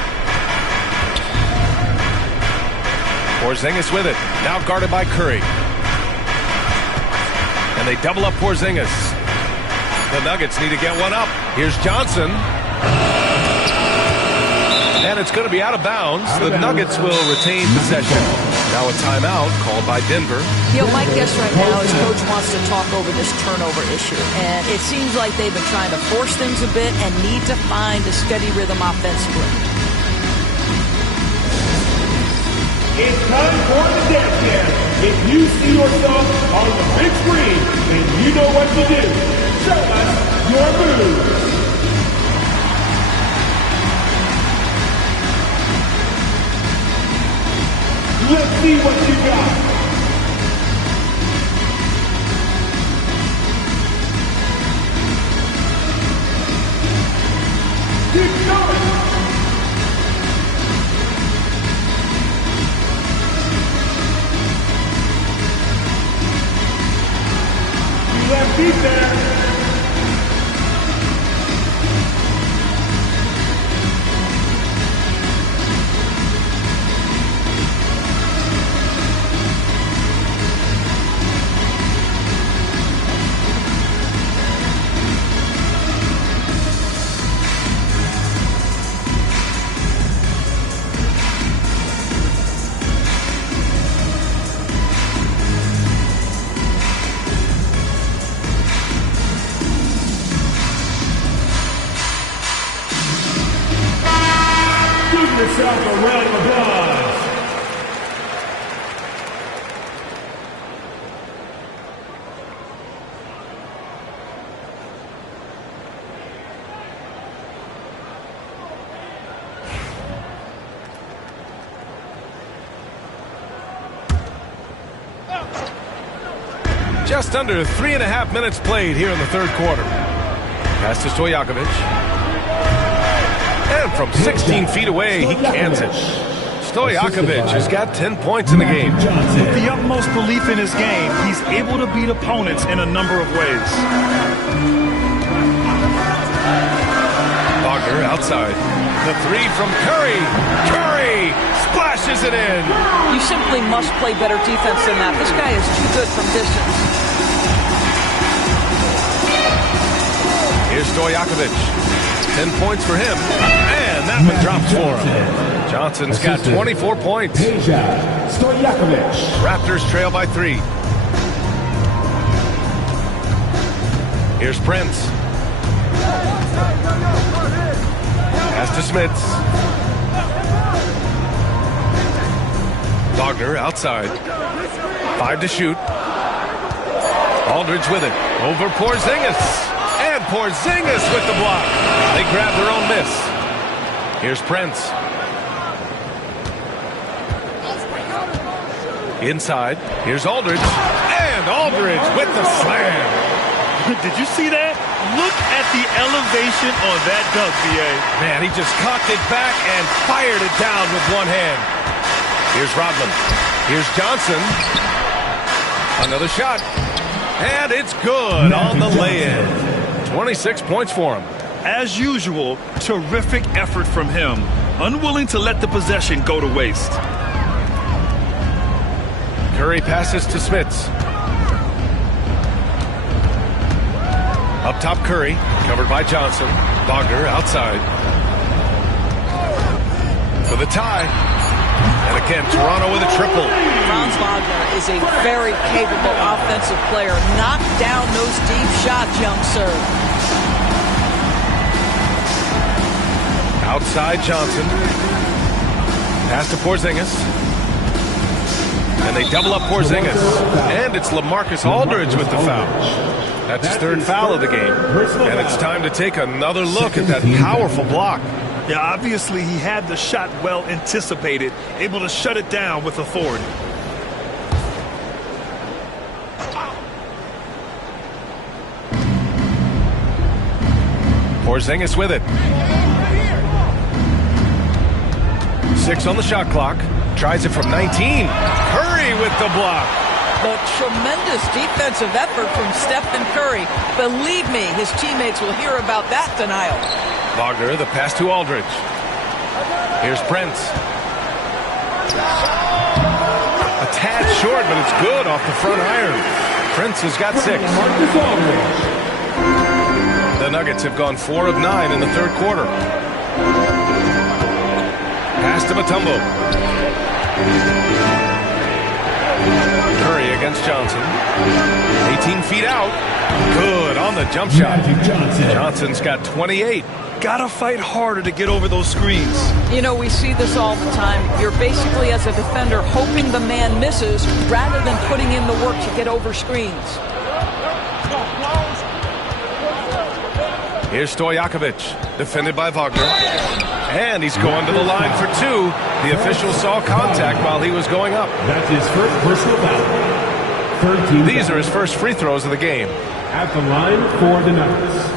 Porzingis with it. Now guarded by Curry. And they double up Porzingis. The Nuggets need to get one up. Here's Johnson. And it's going to be out of bounds. The Nuggets will retain possession. Now a timeout called by Denver. You know, my guess right now is Coach wants to talk over this turnover issue. And it seems like they've been trying to force things a bit and need to find a steady rhythm offensively. It's time for the dance jam. If you see yourself on the big screen, then you know what to do. Show us your moves. Let's see what you got. Keep going. You left feet there. a round of applause. Just under 3.5 minutes played here in the third quarter. Pass to Stojakovic. And from 16 feet away, he cans it. Stojakovic has got 10 points in the game. With the utmost belief in his game, he's able to beat opponents in a number of ways. Wagner outside. The three from Curry. Curry splashes it in. You simply must play better defense than that. This guy is too good from distance. Here's Stojakovic. 10 points for him. And that one drops for him. Johnson's got 24 points. Stojakovic. Raptors trail by 3. Here's Prince. Pass to Smits. Wagner outside. 5 to shoot. Aldridge with it. Over Porzingis. And Porzingis with the block. They grab their own miss. Here's Prince. Inside. Here's Aldridge. And Aldridge with the slam. Did you see that? Look at the elevation on that dunk, B.A. Man, he just cocked it back and fired it down with one hand. Here's Rodman. Here's Johnson. Another shot. And it's good on the lay-in. 26 points for him. As usual, terrific effort from him. Unwilling to let the possession go to waste. Curry passes to Smits. Up top, Curry, covered by Johnson. Wagner outside. For the tie. And again, Toronto with a triple. Franz Wagner is a very capable offensive player. Knock down those deep shots, young sir. Outside Johnson. Pass to Porzingis. And they double up Porzingis. And it's LaMarcus Aldridge with the foul. That's his third foul of the game. And it's time to take another look at that powerful block. Yeah, obviously he had the shot well anticipated, able to shut it down with authority. Porzingis with it. 6 on the shot clock. Tries it from 19. Curry with the block. The tremendous defensive effort from Stephen Curry. Believe me, his teammates will hear about that denial. Wagner, the pass to Aldridge. Here's Prince. A tad short, but it's good off the front iron. Prince has got 6. The Nuggets have gone 4 of 9 in the third quarter. Pass to Mutombo. Curry against Johnson. 18 feet out. Good on the jump shot. Johnson's got 28. Gotta fight harder to get over those screens. You know, we see this all the time. You're basically, as a defender, hoping the man misses rather than putting in the work to get over screens. Here's Stojakovic, defended by Wagner. And he's going to the line for 2. The official saw contact while he was going up. That's his first personal foul. These are his first free throws of the game. At the line for the Nuggets,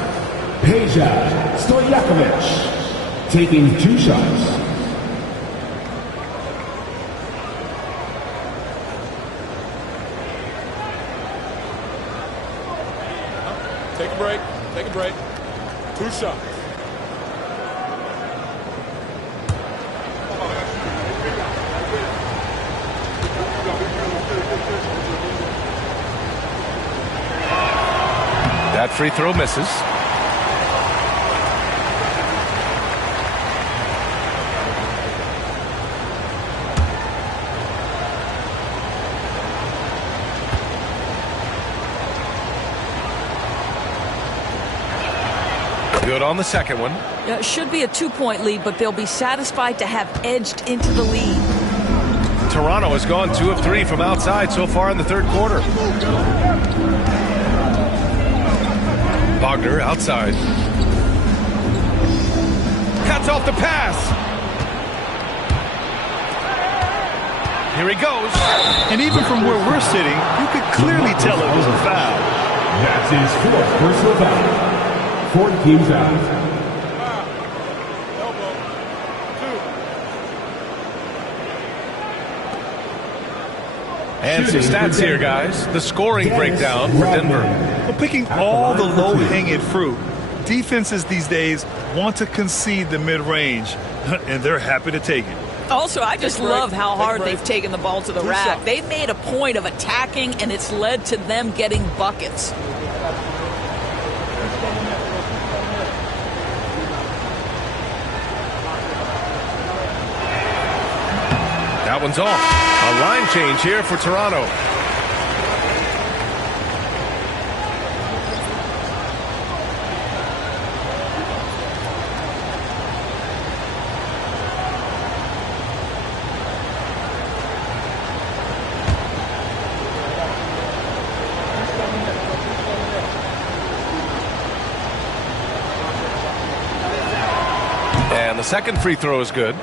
Peja Stojakovic, taking 2 shots. Take a break. Take a break. 2 shots. That free throw misses. Good on the second one. It should be a 2-point lead, but they'll be satisfied to have edged into the lead. Toronto has gone 2 of 3 from outside so far in the third quarter. Wagner outside. Cuts off the pass. Here he goes. And even from where we're sitting, you could clearly tell it was a foul. That's his 4th personal foul. 4 teams out. And some stats here, guys. The scoring breakdown for Denver. Well, picking all the low-hanging fruit, defenses these days want to concede the mid-range, and they're happy to take it. Also, I just love how hard they've taken the ball to the rack. They've made a point of attacking, and it's led to them getting buckets. That one's off. A line change here for Toronto. And the second free throw is good.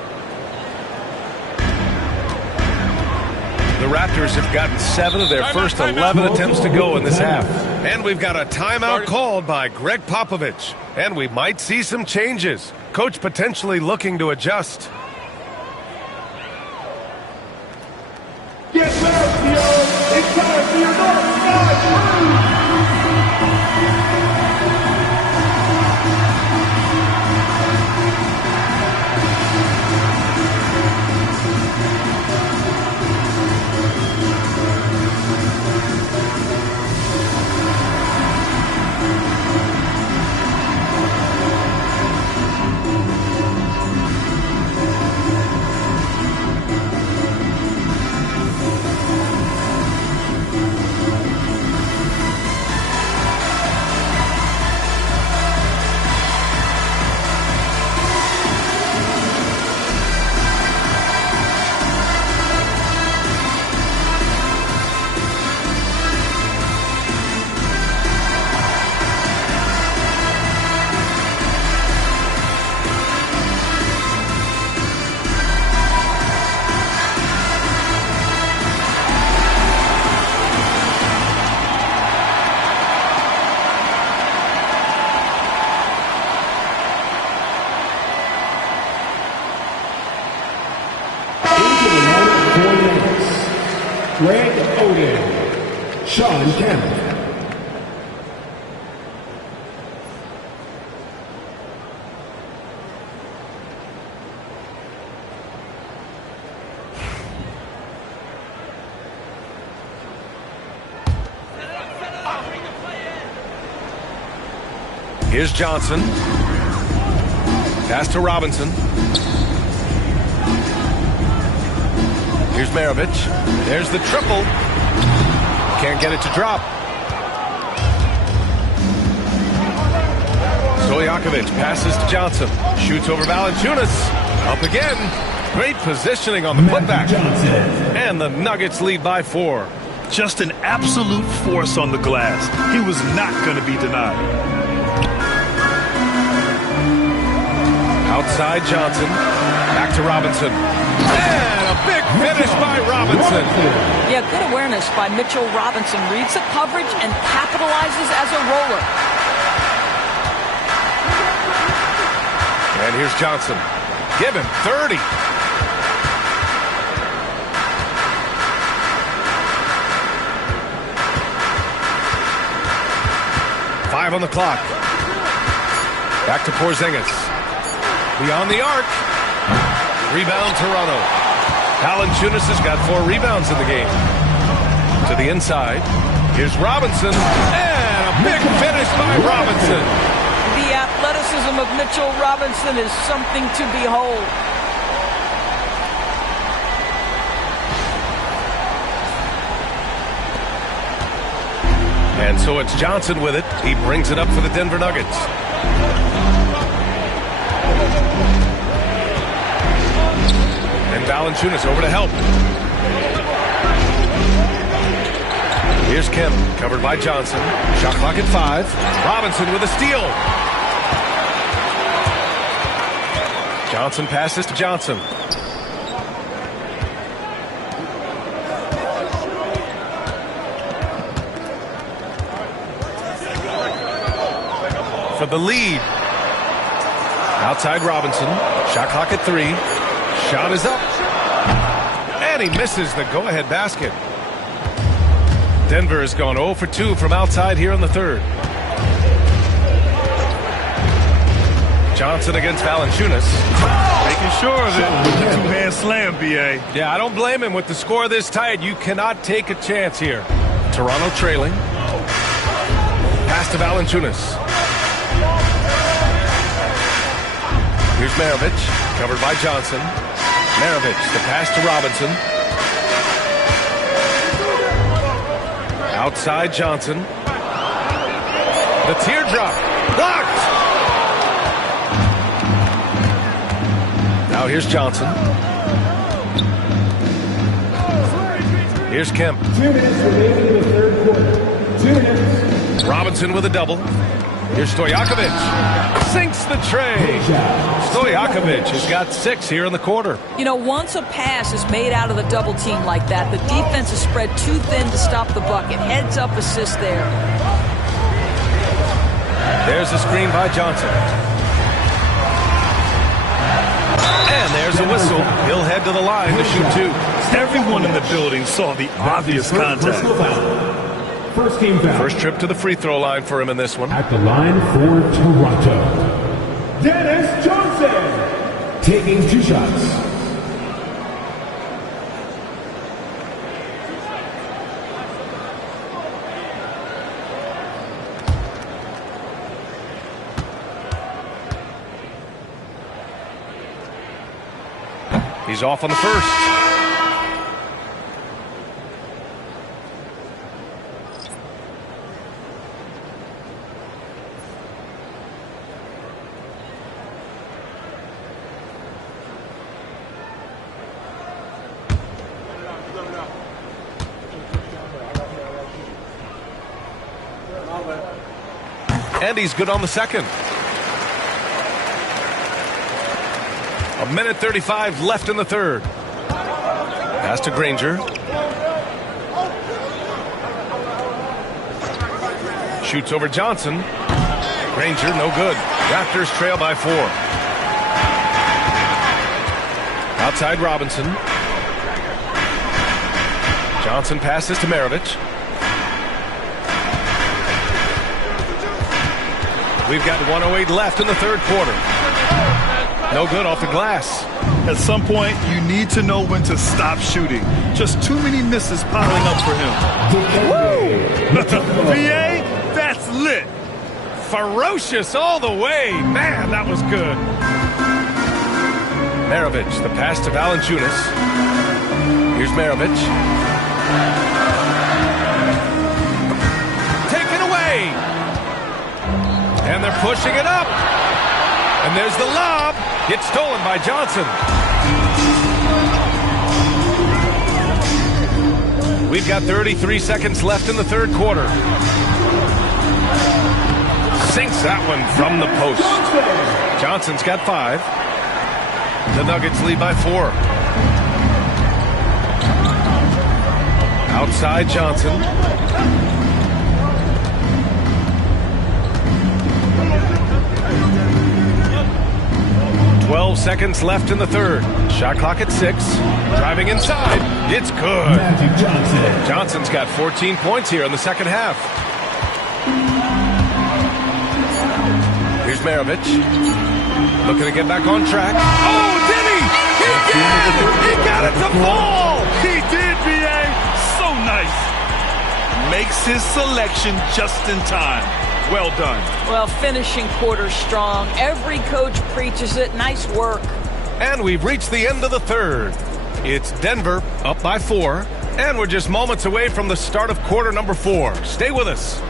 The Raptors have gotten 7 of their first 11 attempts to go in this half. And we've got a timeout called by Greg Popovich. And we might see some changes. Coach potentially looking to adjust. Get loud, Theo. It's time for your North Side Crew. Greg Oden, Sean Campbell. Here's Johnson. Pass to Robinson. Here's Maravich. There's the triple. Can't get it to drop. Stojakovic passes to Johnson. Shoots over Valanciunas. Up again. Great positioning on the putback. And the Nuggets lead by 4. Just an absolute force on the glass. He was not going to be denied. Outside Johnson. Back to Robinson. And a big finish by Robinson. Yeah, good awareness by Mitchell Robinson. Reads the coverage and capitalizes as a roller. And here's Johnson. Give him 30. Five on the clock. Back to Porzingis. Beyond the arc. Rebound Toronto. Valanciunas has got 4 rebounds in the game. To the inside. Here's Robinson. And a big finish by Robinson. The athleticism of Mitchell Robinson is something to behold. And so it's Johnson with it. He brings it up for the Denver Nuggets. Valanciunas over to help. Here's Kemp, covered by Johnson. Shot clock at 5. Robinson with a steal. Johnson passes to Johnson. For the lead. Outside Robinson. Shot clock at 3. Shot is up. And he misses the go-ahead basket. Denver has gone 0 for 2 from outside here in the third. Johnson against Valanciunas. Making sure of it with the two-hand slam, B.A. Yeah, I don't blame him. With the score this tight, you cannot take a chance here. Toronto trailing. Pass to Valanciunas. Here's Maravich, covered by Johnson. Maravich, the pass to Robinson. Outside Johnson. The teardrop. Blocked! Now here's Johnson. Here's Kemp. 2 minutes remaining in the third quarter. 2 minutes. Robinson with a double. Here's Stojakovic. Sinks the tray. Stojakovic has got 6 here in the quarter. You know, once a pass is made out of the double team like that, the defense is spread too thin to stop the bucket. Heads up assist there. There's a screen by Johnson. And there's a whistle. He'll head to the line to shoot 2. Everyone in the building saw the obvious contact. First game foul. First trip to the free throw line for him in this one. At the line for Toronto, Dennis Johnson taking 2 shots. He's off on the first. And he's good on the second. 1:35 left in the third. Pass to Granger. Shoots over Johnson. Granger, no good. Raptors trail by 4. Outside Robinson. Johnson passes to Maravich. We've got 1:08 left in the third quarter. No good off the glass. At some point, you need to know when to stop shooting. Just too many misses piling up for him. Woo! B.A., that's lit. Ferocious all the way. Man, that was good. Maravich, the pass to Valanciunas. Here's Maravich. Taken away. And they're pushing it up. And there's the lob. It's stolen by Johnson. We've got 33 seconds left in the third quarter. Sinks that one from the post. Johnson's got 5. The Nuggets lead by 4. Outside Johnson. 12 seconds left in the third. Shot clock at 6. Driving inside. It's good. Magic Johnson. Johnson's got 14 points here in the second half. Here's Maravich. Looking to get back on track. Oh, did he? He did! He got it to fall! He did, B.A. So nice. Makes his selection just in time. Well done. Well, finishing quarter strong. Every coach preaches it. Nice work. And we've reached the end of the third. It's Denver up by 4. And we're just moments away from the start of quarter number 4. Stay with us.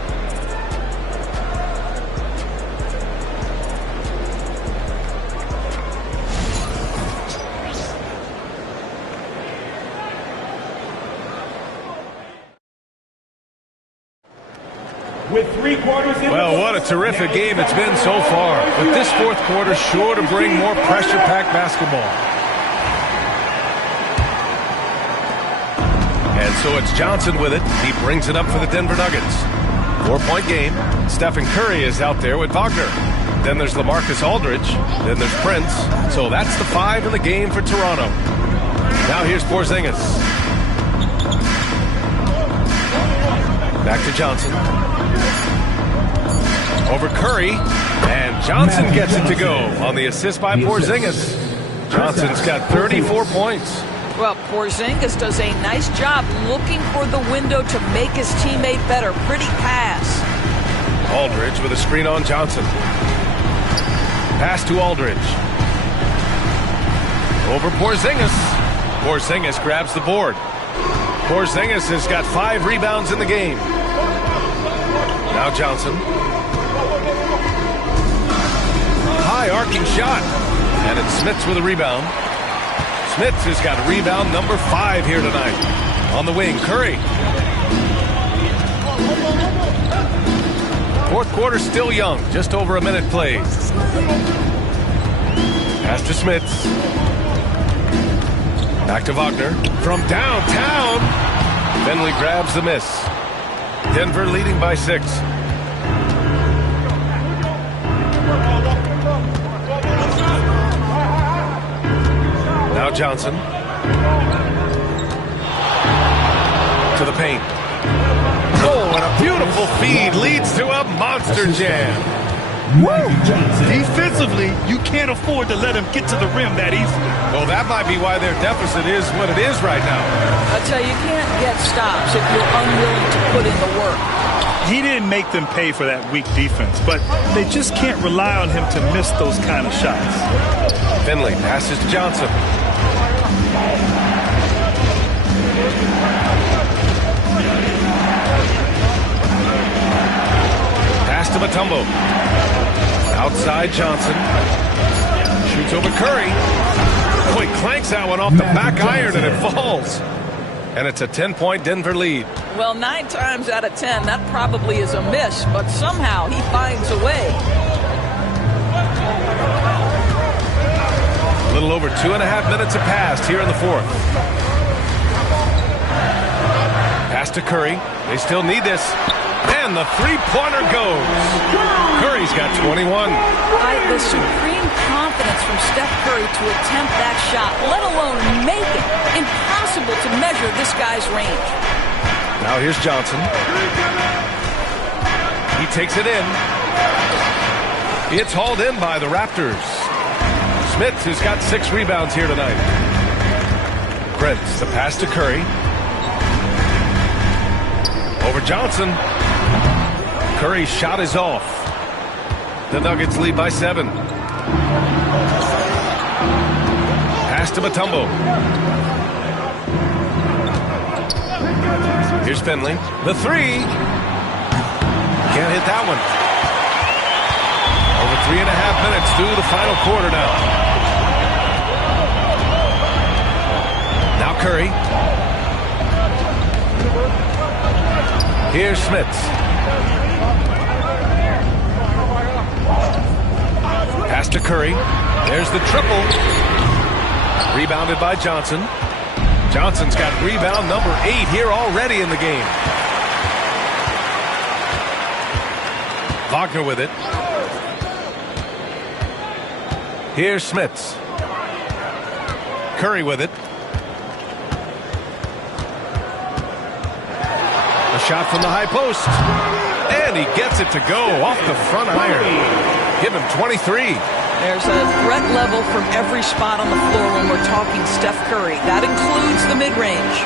with 3/4 in Well, what a terrific game it's been so far. But this fourth quarter sure to bring more pressure-packed basketball. And so it's Johnson with it. He brings it up for the Denver Nuggets. 4-point game. Stephen Curry is out there with Wagner. Then there's LaMarcus Aldridge. Then there's Prince. So that's the 5 in the game for Toronto. Now here's Porzingis. Back to Johnson. Over Curry. And Johnson gets it to go on the assist by Porzingis. Johnson's got 34 points. Well, Porzingis does a nice job looking for the window to make his teammate better. Pretty pass. Aldridge with a screen on Johnson. Pass to Aldridge. Over Porzingis. Porzingis grabs the board. Porzingis has got 5 rebounds in the game. Now Johnson. High arcing shot. And it's Smits with a rebound. Smits has got rebound number 5 here tonight. On the wing, Curry. Fourth quarter still young. Just over a minute played. Pass to Smits. Back to Wagner. From downtown. Finley grabs the miss. Denver leading by 6. Now Johnson. To the paint. Oh, and a beautiful feed leads to a monster jam. Woo! Defensively, you can't afford to let him get to the rim that easily. Well, that might be why their deficit is what it is right now. I tell you, you can't get stops if you're unwilling to put in the work. He didn't make them pay for that weak defense, but they just can't rely on him to miss those kind of shots. Finley passes to Johnson. Pass to Mutombo. Outside Johnson. Shoots over Curry. Oh, he clanks that one off the back iron and it falls. And it's a 10-point Denver lead. Well, 9 times out of 10, that probably is a miss, but somehow he finds a way. A little over 2.5 minutes have passed here in the fourth. Pass to Curry. They still need this. And the three-pointer goes. Curry's got 21. The supreme confidence from Steph Curry to attempt that shot, let alone make it. Impossible to measure this guy's range. Now here's Johnson. He takes it in. It's hauled in by the Raptors. Smith has got 6 rebounds here tonight. Prince, the pass to Curry. Over Johnson. Curry's shot is off. The Nuggets lead by 7. Pass to Mutombo. Here's Finley. The 3. Can't hit that one. Over 3.5 minutes through the final quarter now. Now Curry. Here's Smits. Pass to Curry. There's the triple. Rebounded by Johnson. Johnson's got rebound number 8 here already in the game. Wagner with it. Here's Smits. Curry with it. A shot from the high post. And he gets it to go off the front iron. Give him 23. There's a threat level from every spot on the floor when we're talking Steph Curry. That includes the mid-range.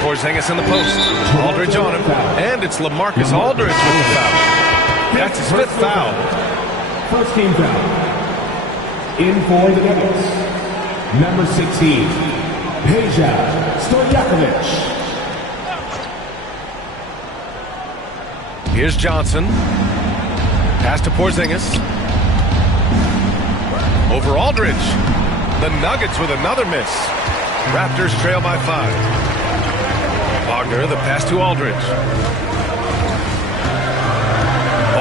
Porzingis in the post. Aldridge on him. And it's LaMarcus Aldridge with the foul. That's his 5th foul. First team foul. In for the Nuggets. Number 16, Peja Stojakovic. Here's Johnson. Pass to Porzingis. Over Aldridge. The Nuggets with another miss. Raptors trail by 5. Wagner, the pass to Aldridge.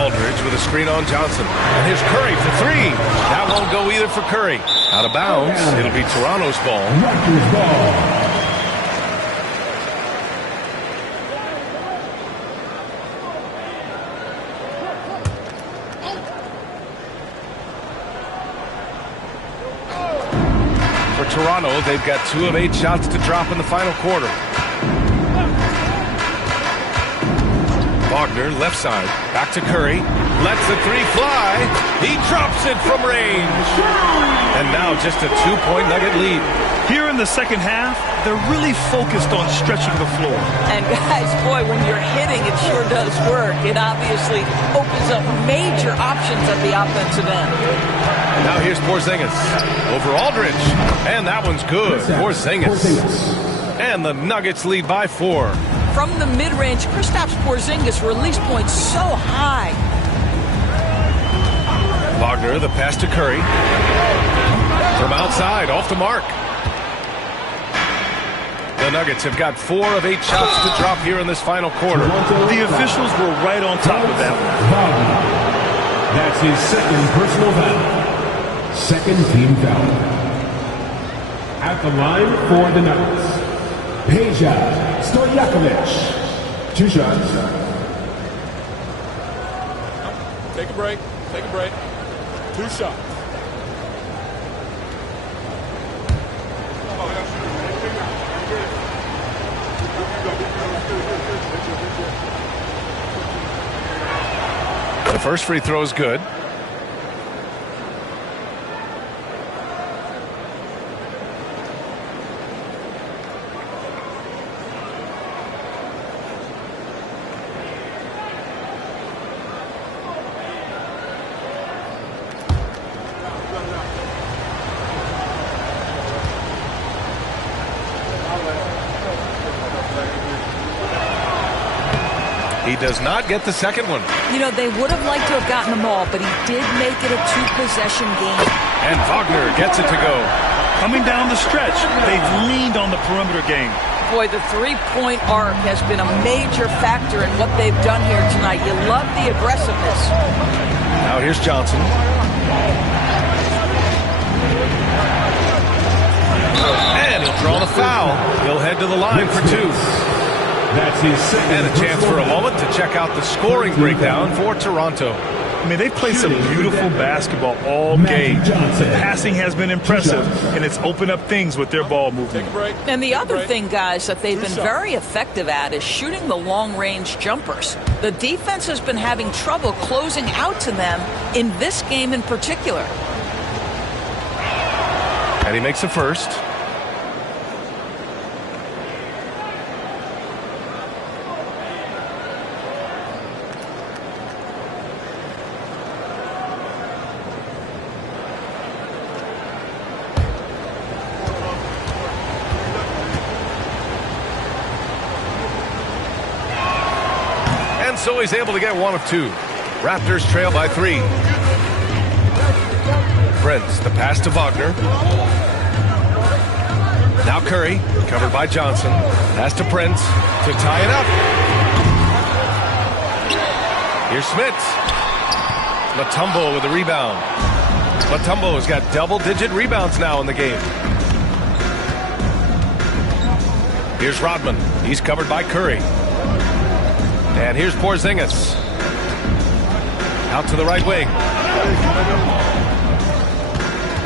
Aldridge with a screen on Johnson. And here's Curry for three. That won't go either for Curry. Out of bounds. It'll be Toronto's ball. Raptors ball. For Toronto, they've got 2 of 8 shots to drop in the final quarter. Wagner, left side, back to Curry, lets the three fly, he drops it from range. And now just a 2-point Nugget lead. Here in the second half, they're really focused on stretching the floor. And guys, boy, when you're hitting, it sure does work. It obviously opens up major options at the offensive end. Now here's Porzingis over Aldridge, and that one's good. Porzingis. And the Nuggets lead by 4. From the mid-range, Kristaps Porzingis release points so high. Wagner, the pass to Curry. From outside, off the mark. The Nuggets have got 4 of 8 shots to drop here in this final quarter. The officials were right on top of that one. That's his second personal foul. Second team foul. At the line for the Nuggets, Peja Stojakovic. 2 shots. Take a break. Take a break. 2 shots. The first free throw is good. He does not get the second one. You know, they would have liked to have gotten them all, but he did make it a 2-possession game. And Wagner gets it to go. Coming down the stretch, they've leaned on the perimeter game. Boy, the three-point arc has been a major factor in what they've done here tonight. You love the aggressiveness. Now here's Johnson. And he'll draw the foul. He'll head to the line for 2. That's his second. And a chance for a moment to check out the scoring breakdown for Toronto. I mean, they've played some beautiful basketball all game. The passing has been impressive, and it's opened up things with their ball movement. And the other thing, guys, that they've been very effective at is shooting the long-range jumpers. The defense has been having trouble closing out to them in this game in particular. And he makes the first. So he's able to get 1 of 2. Raptors trail by 3. Prince, the pass to Wagner. Now Curry, covered by Johnson. Pass to Prince to tie it up. Here's Smits. Mutombo with the rebound. Mutombo has got double-digit rebounds now in the game. Here's Rodman. He's covered by Curry. And here's Porzingis. Out to the right wing.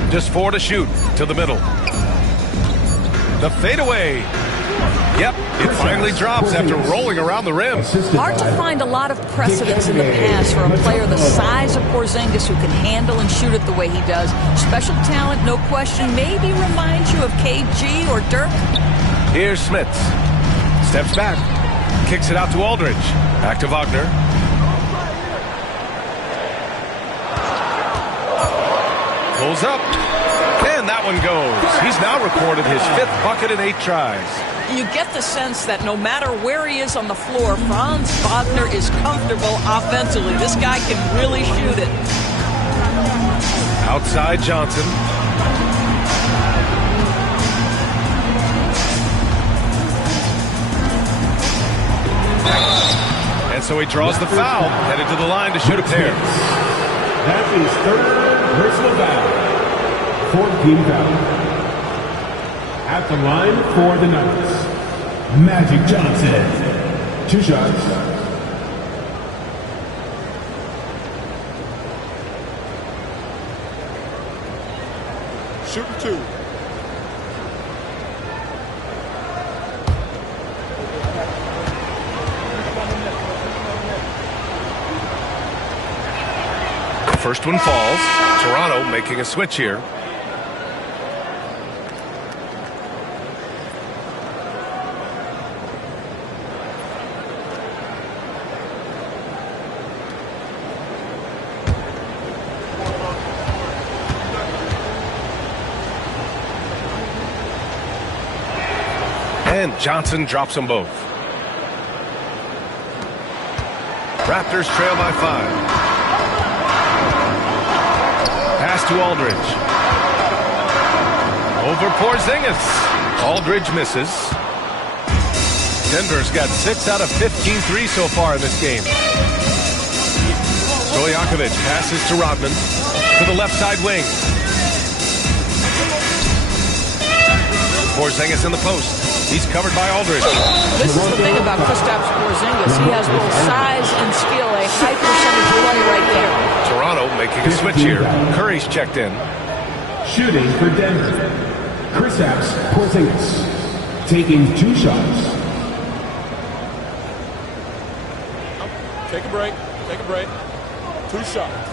Just 4 to shoot to the middle. The fadeaway. Yep, it finally drops after rolling around the rim. Hard to find a lot of precedence in the past for a player the size of Porzingis who can handle and shoot it the way he does. Special talent, no question. Maybe reminds you of KG or Dirk. Here's Smits. Steps back. Kicks it out to Aldridge. Back to Wagner. Pulls up. And that one goes. He's now recorded his 5th bucket in 8 tries. You get the sense that no matter where he is on the floor, Franz Wagner is comfortable offensively. This guy can really shoot it. Outside Johnson. so he draws the foul, headed to the line to shoot a pair. That's his third personal foul. 14 foul. At the line for the Nuggets, Magic Johnson. 2 shots. Shooting 2. First one falls. Toronto making a switch here. And Johnson drops them both. Raptors trail by 5. Pass to Aldridge. Over Porzingis. Aldridge misses. Denver's got 6 out of 15 threes so far in this game. Stojakovic passes to Rodman to the left side wing. Porzingis in the post. He's covered by Aldridge. This is the thing about Kristaps Porzingis. He has both size and skill, a high percentage play right there. Toronto making a switch here. Curry's checked in. Shooting for Denver, Kristaps Porzingis. Taking 2 shots. Take a break. Take a break. 2 shots.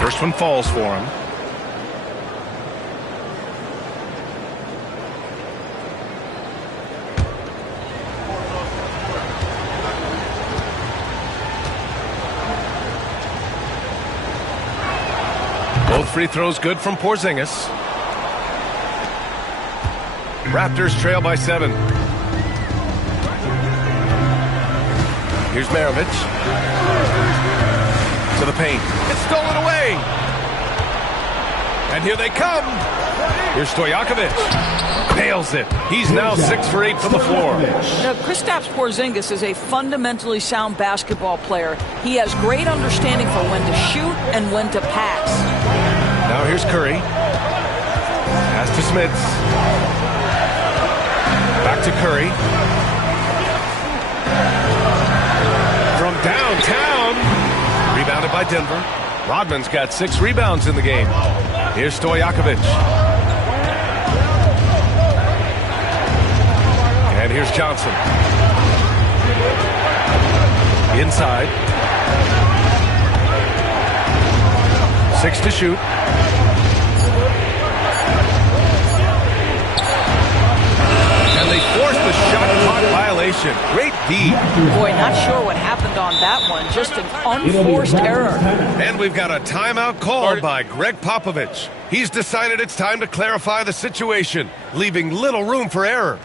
First one falls for him. Both free throws good from Porzingis. Raptors trail by 7. Here's Maravich. To the paint. It's stolen away. And here they come. Here's Stojakovic. Nails it. He's now 6 for 8 from the floor. Now, Kristaps Porzingis is a fundamentally sound basketball player. He has great understanding for when to shoot and when to pass. Now here's Curry. Pass to Smits. Back to Curry. From downtown. Rebounded by Denver. Rodman's got 6 rebounds in the game. Here's Stojakovic. And here's Johnson. Inside. 6 to shoot. And they forced the shot clock violation. Great D. Boy, not sure what happened on that one. Just an unforced error. And we've got a timeout called by Greg Popovich. He's decided it's time to clarify the situation, leaving little room for error.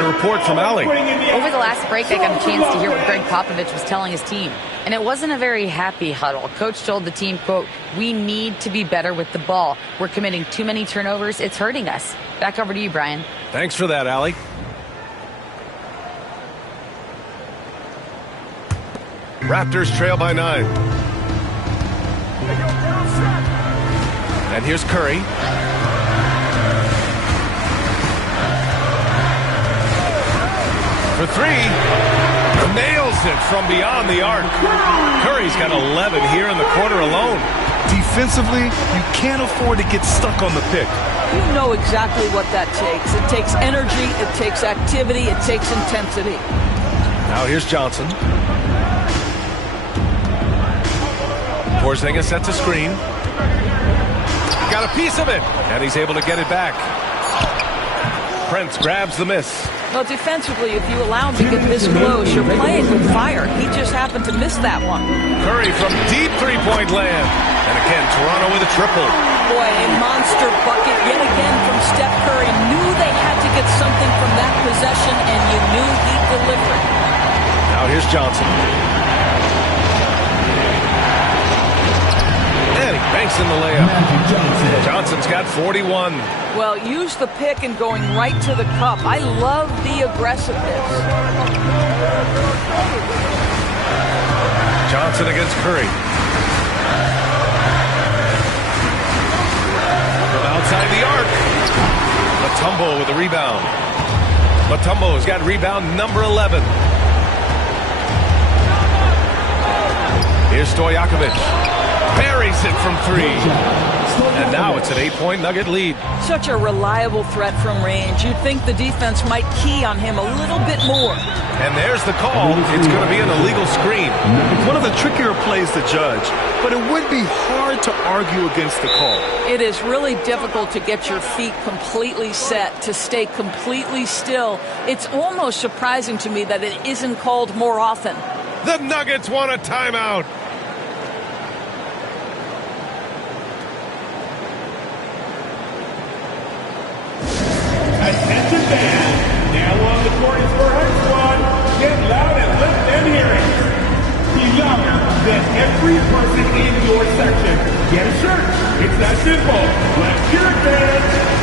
Report from Allie. Over the last break, I got a chance to hear what Greg Popovich was telling his team. And it wasn't a very happy huddle. Coach told the team, quote, "We need to be better with the ball. We're committing too many turnovers. It's hurting us." Back over to you, Brian. Thanks for that, Allie. Raptors trail by 9. And here's Curry. For 3. Nails it from beyond the arc. Curry's got 11 here in the quarter alone. Defensively, you can't afford to get stuck on the pick. You know exactly what that takes. It takes energy, it takes activity, it takes intensity. Now here's Johnson. Porzingis sets a screen. Got a piece of it, and he's able to get it back. Prince grabs the miss. Well, defensively, if you allow him to get this close, you're playing with fire. He just happened to miss that one. Curry from deep three-point land. And again, Toronto with a triple. Boy, a monster bucket yet again from Steph Curry. Knew they had to get something from that possession, and you knew he'd deliver it. Now here's Johnson. And he banks in the layup. Johnson's got 41. Well, use the pick and going right to the cup. I love the aggressiveness. Johnson against Curry. From outside the arc. Mutombo with the rebound. Mutombo's got rebound number 11. Here's Stojakovic. Buries it from 3. And now it's an 8-point Nugget lead. Such a reliable threat from range. You'd think the defense might key on him a little bit more. And there's the call. It's going to be an illegal screen. One of the trickier plays to judge, but it would be hard to argue against the call. It is really difficult to get your feet completely set, to stay completely still. It's almost surprising to me that it isn't called more often. The Nuggets want a timeout. Attention fans, now on the court is for High Squad. Get loud and let them hear it. Be louder than every person in your section. Get a shirt. It's that simple. Let's hear it, fans.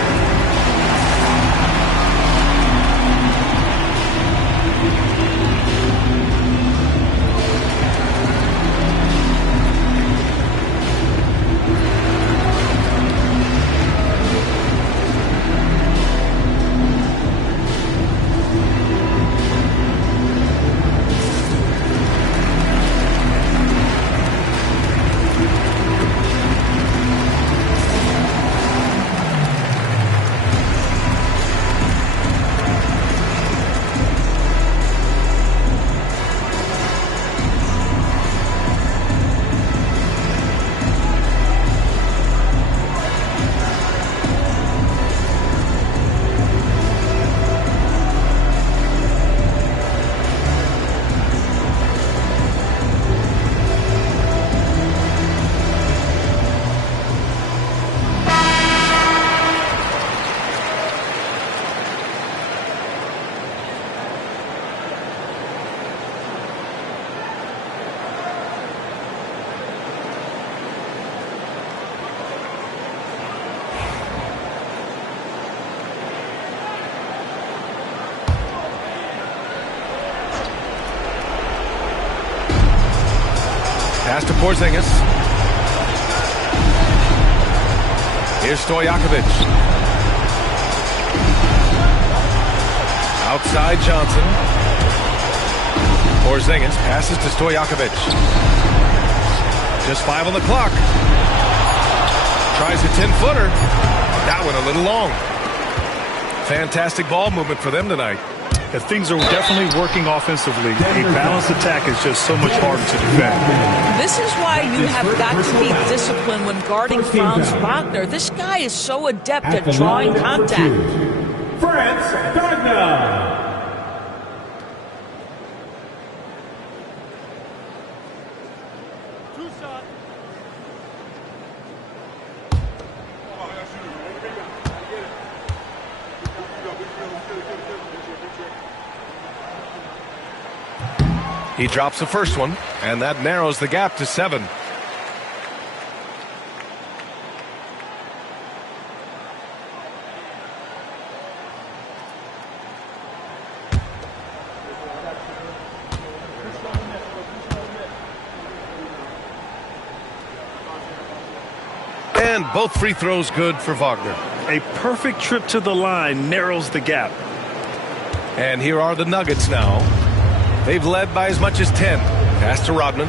Pass to Porzingis. Here's Stojakovic. Outside Johnson. Porzingis passes to Stojakovic. Just 5 on the clock. Tries a 10-footer. That one a little long. Fantastic ball movement for them tonight. As things are definitely working offensively, a balanced attack is just so much harder to defend. This is why you have got to be disciplined when guarding Franz Wagner. This guy is so adept at drawing contact. Franz Wagner. He drops the first one, and that narrows the gap to 7. And both free throws good for Wagner. A perfect trip to the line narrows the gap. And here are the Nuggets now. They've led by as much as 10. Pass to Rodman.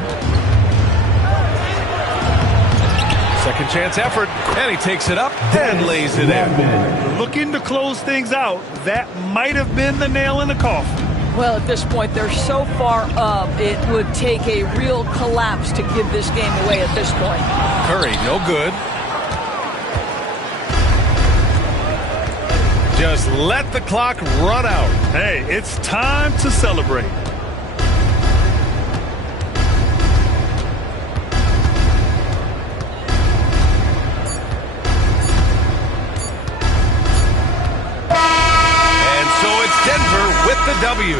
Second chance effort, and he takes it up and lays it in. Looking to close things out. That might have been the nail in the coffin. Well, at this point, they're so far up, it would take a real collapse to give this game away at this point. Curry, no good. Just let the clock run out. Hey, it's time to celebrate. And so it's Denver with the W.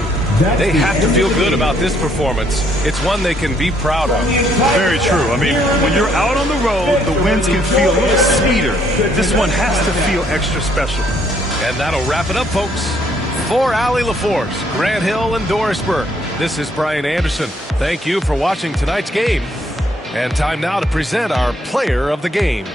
They have to feel good about this performance. It's one they can be proud of. Very true. I mean, when you're out on the road, the wins can feel a little sweeter. This one has to feel extra special. And that'll wrap it up, folks. For Allie LaForce, Grant Hill, and Doris Burke, this is Brian Anderson. Thank you for watching tonight's game. And time now to present our player of the game.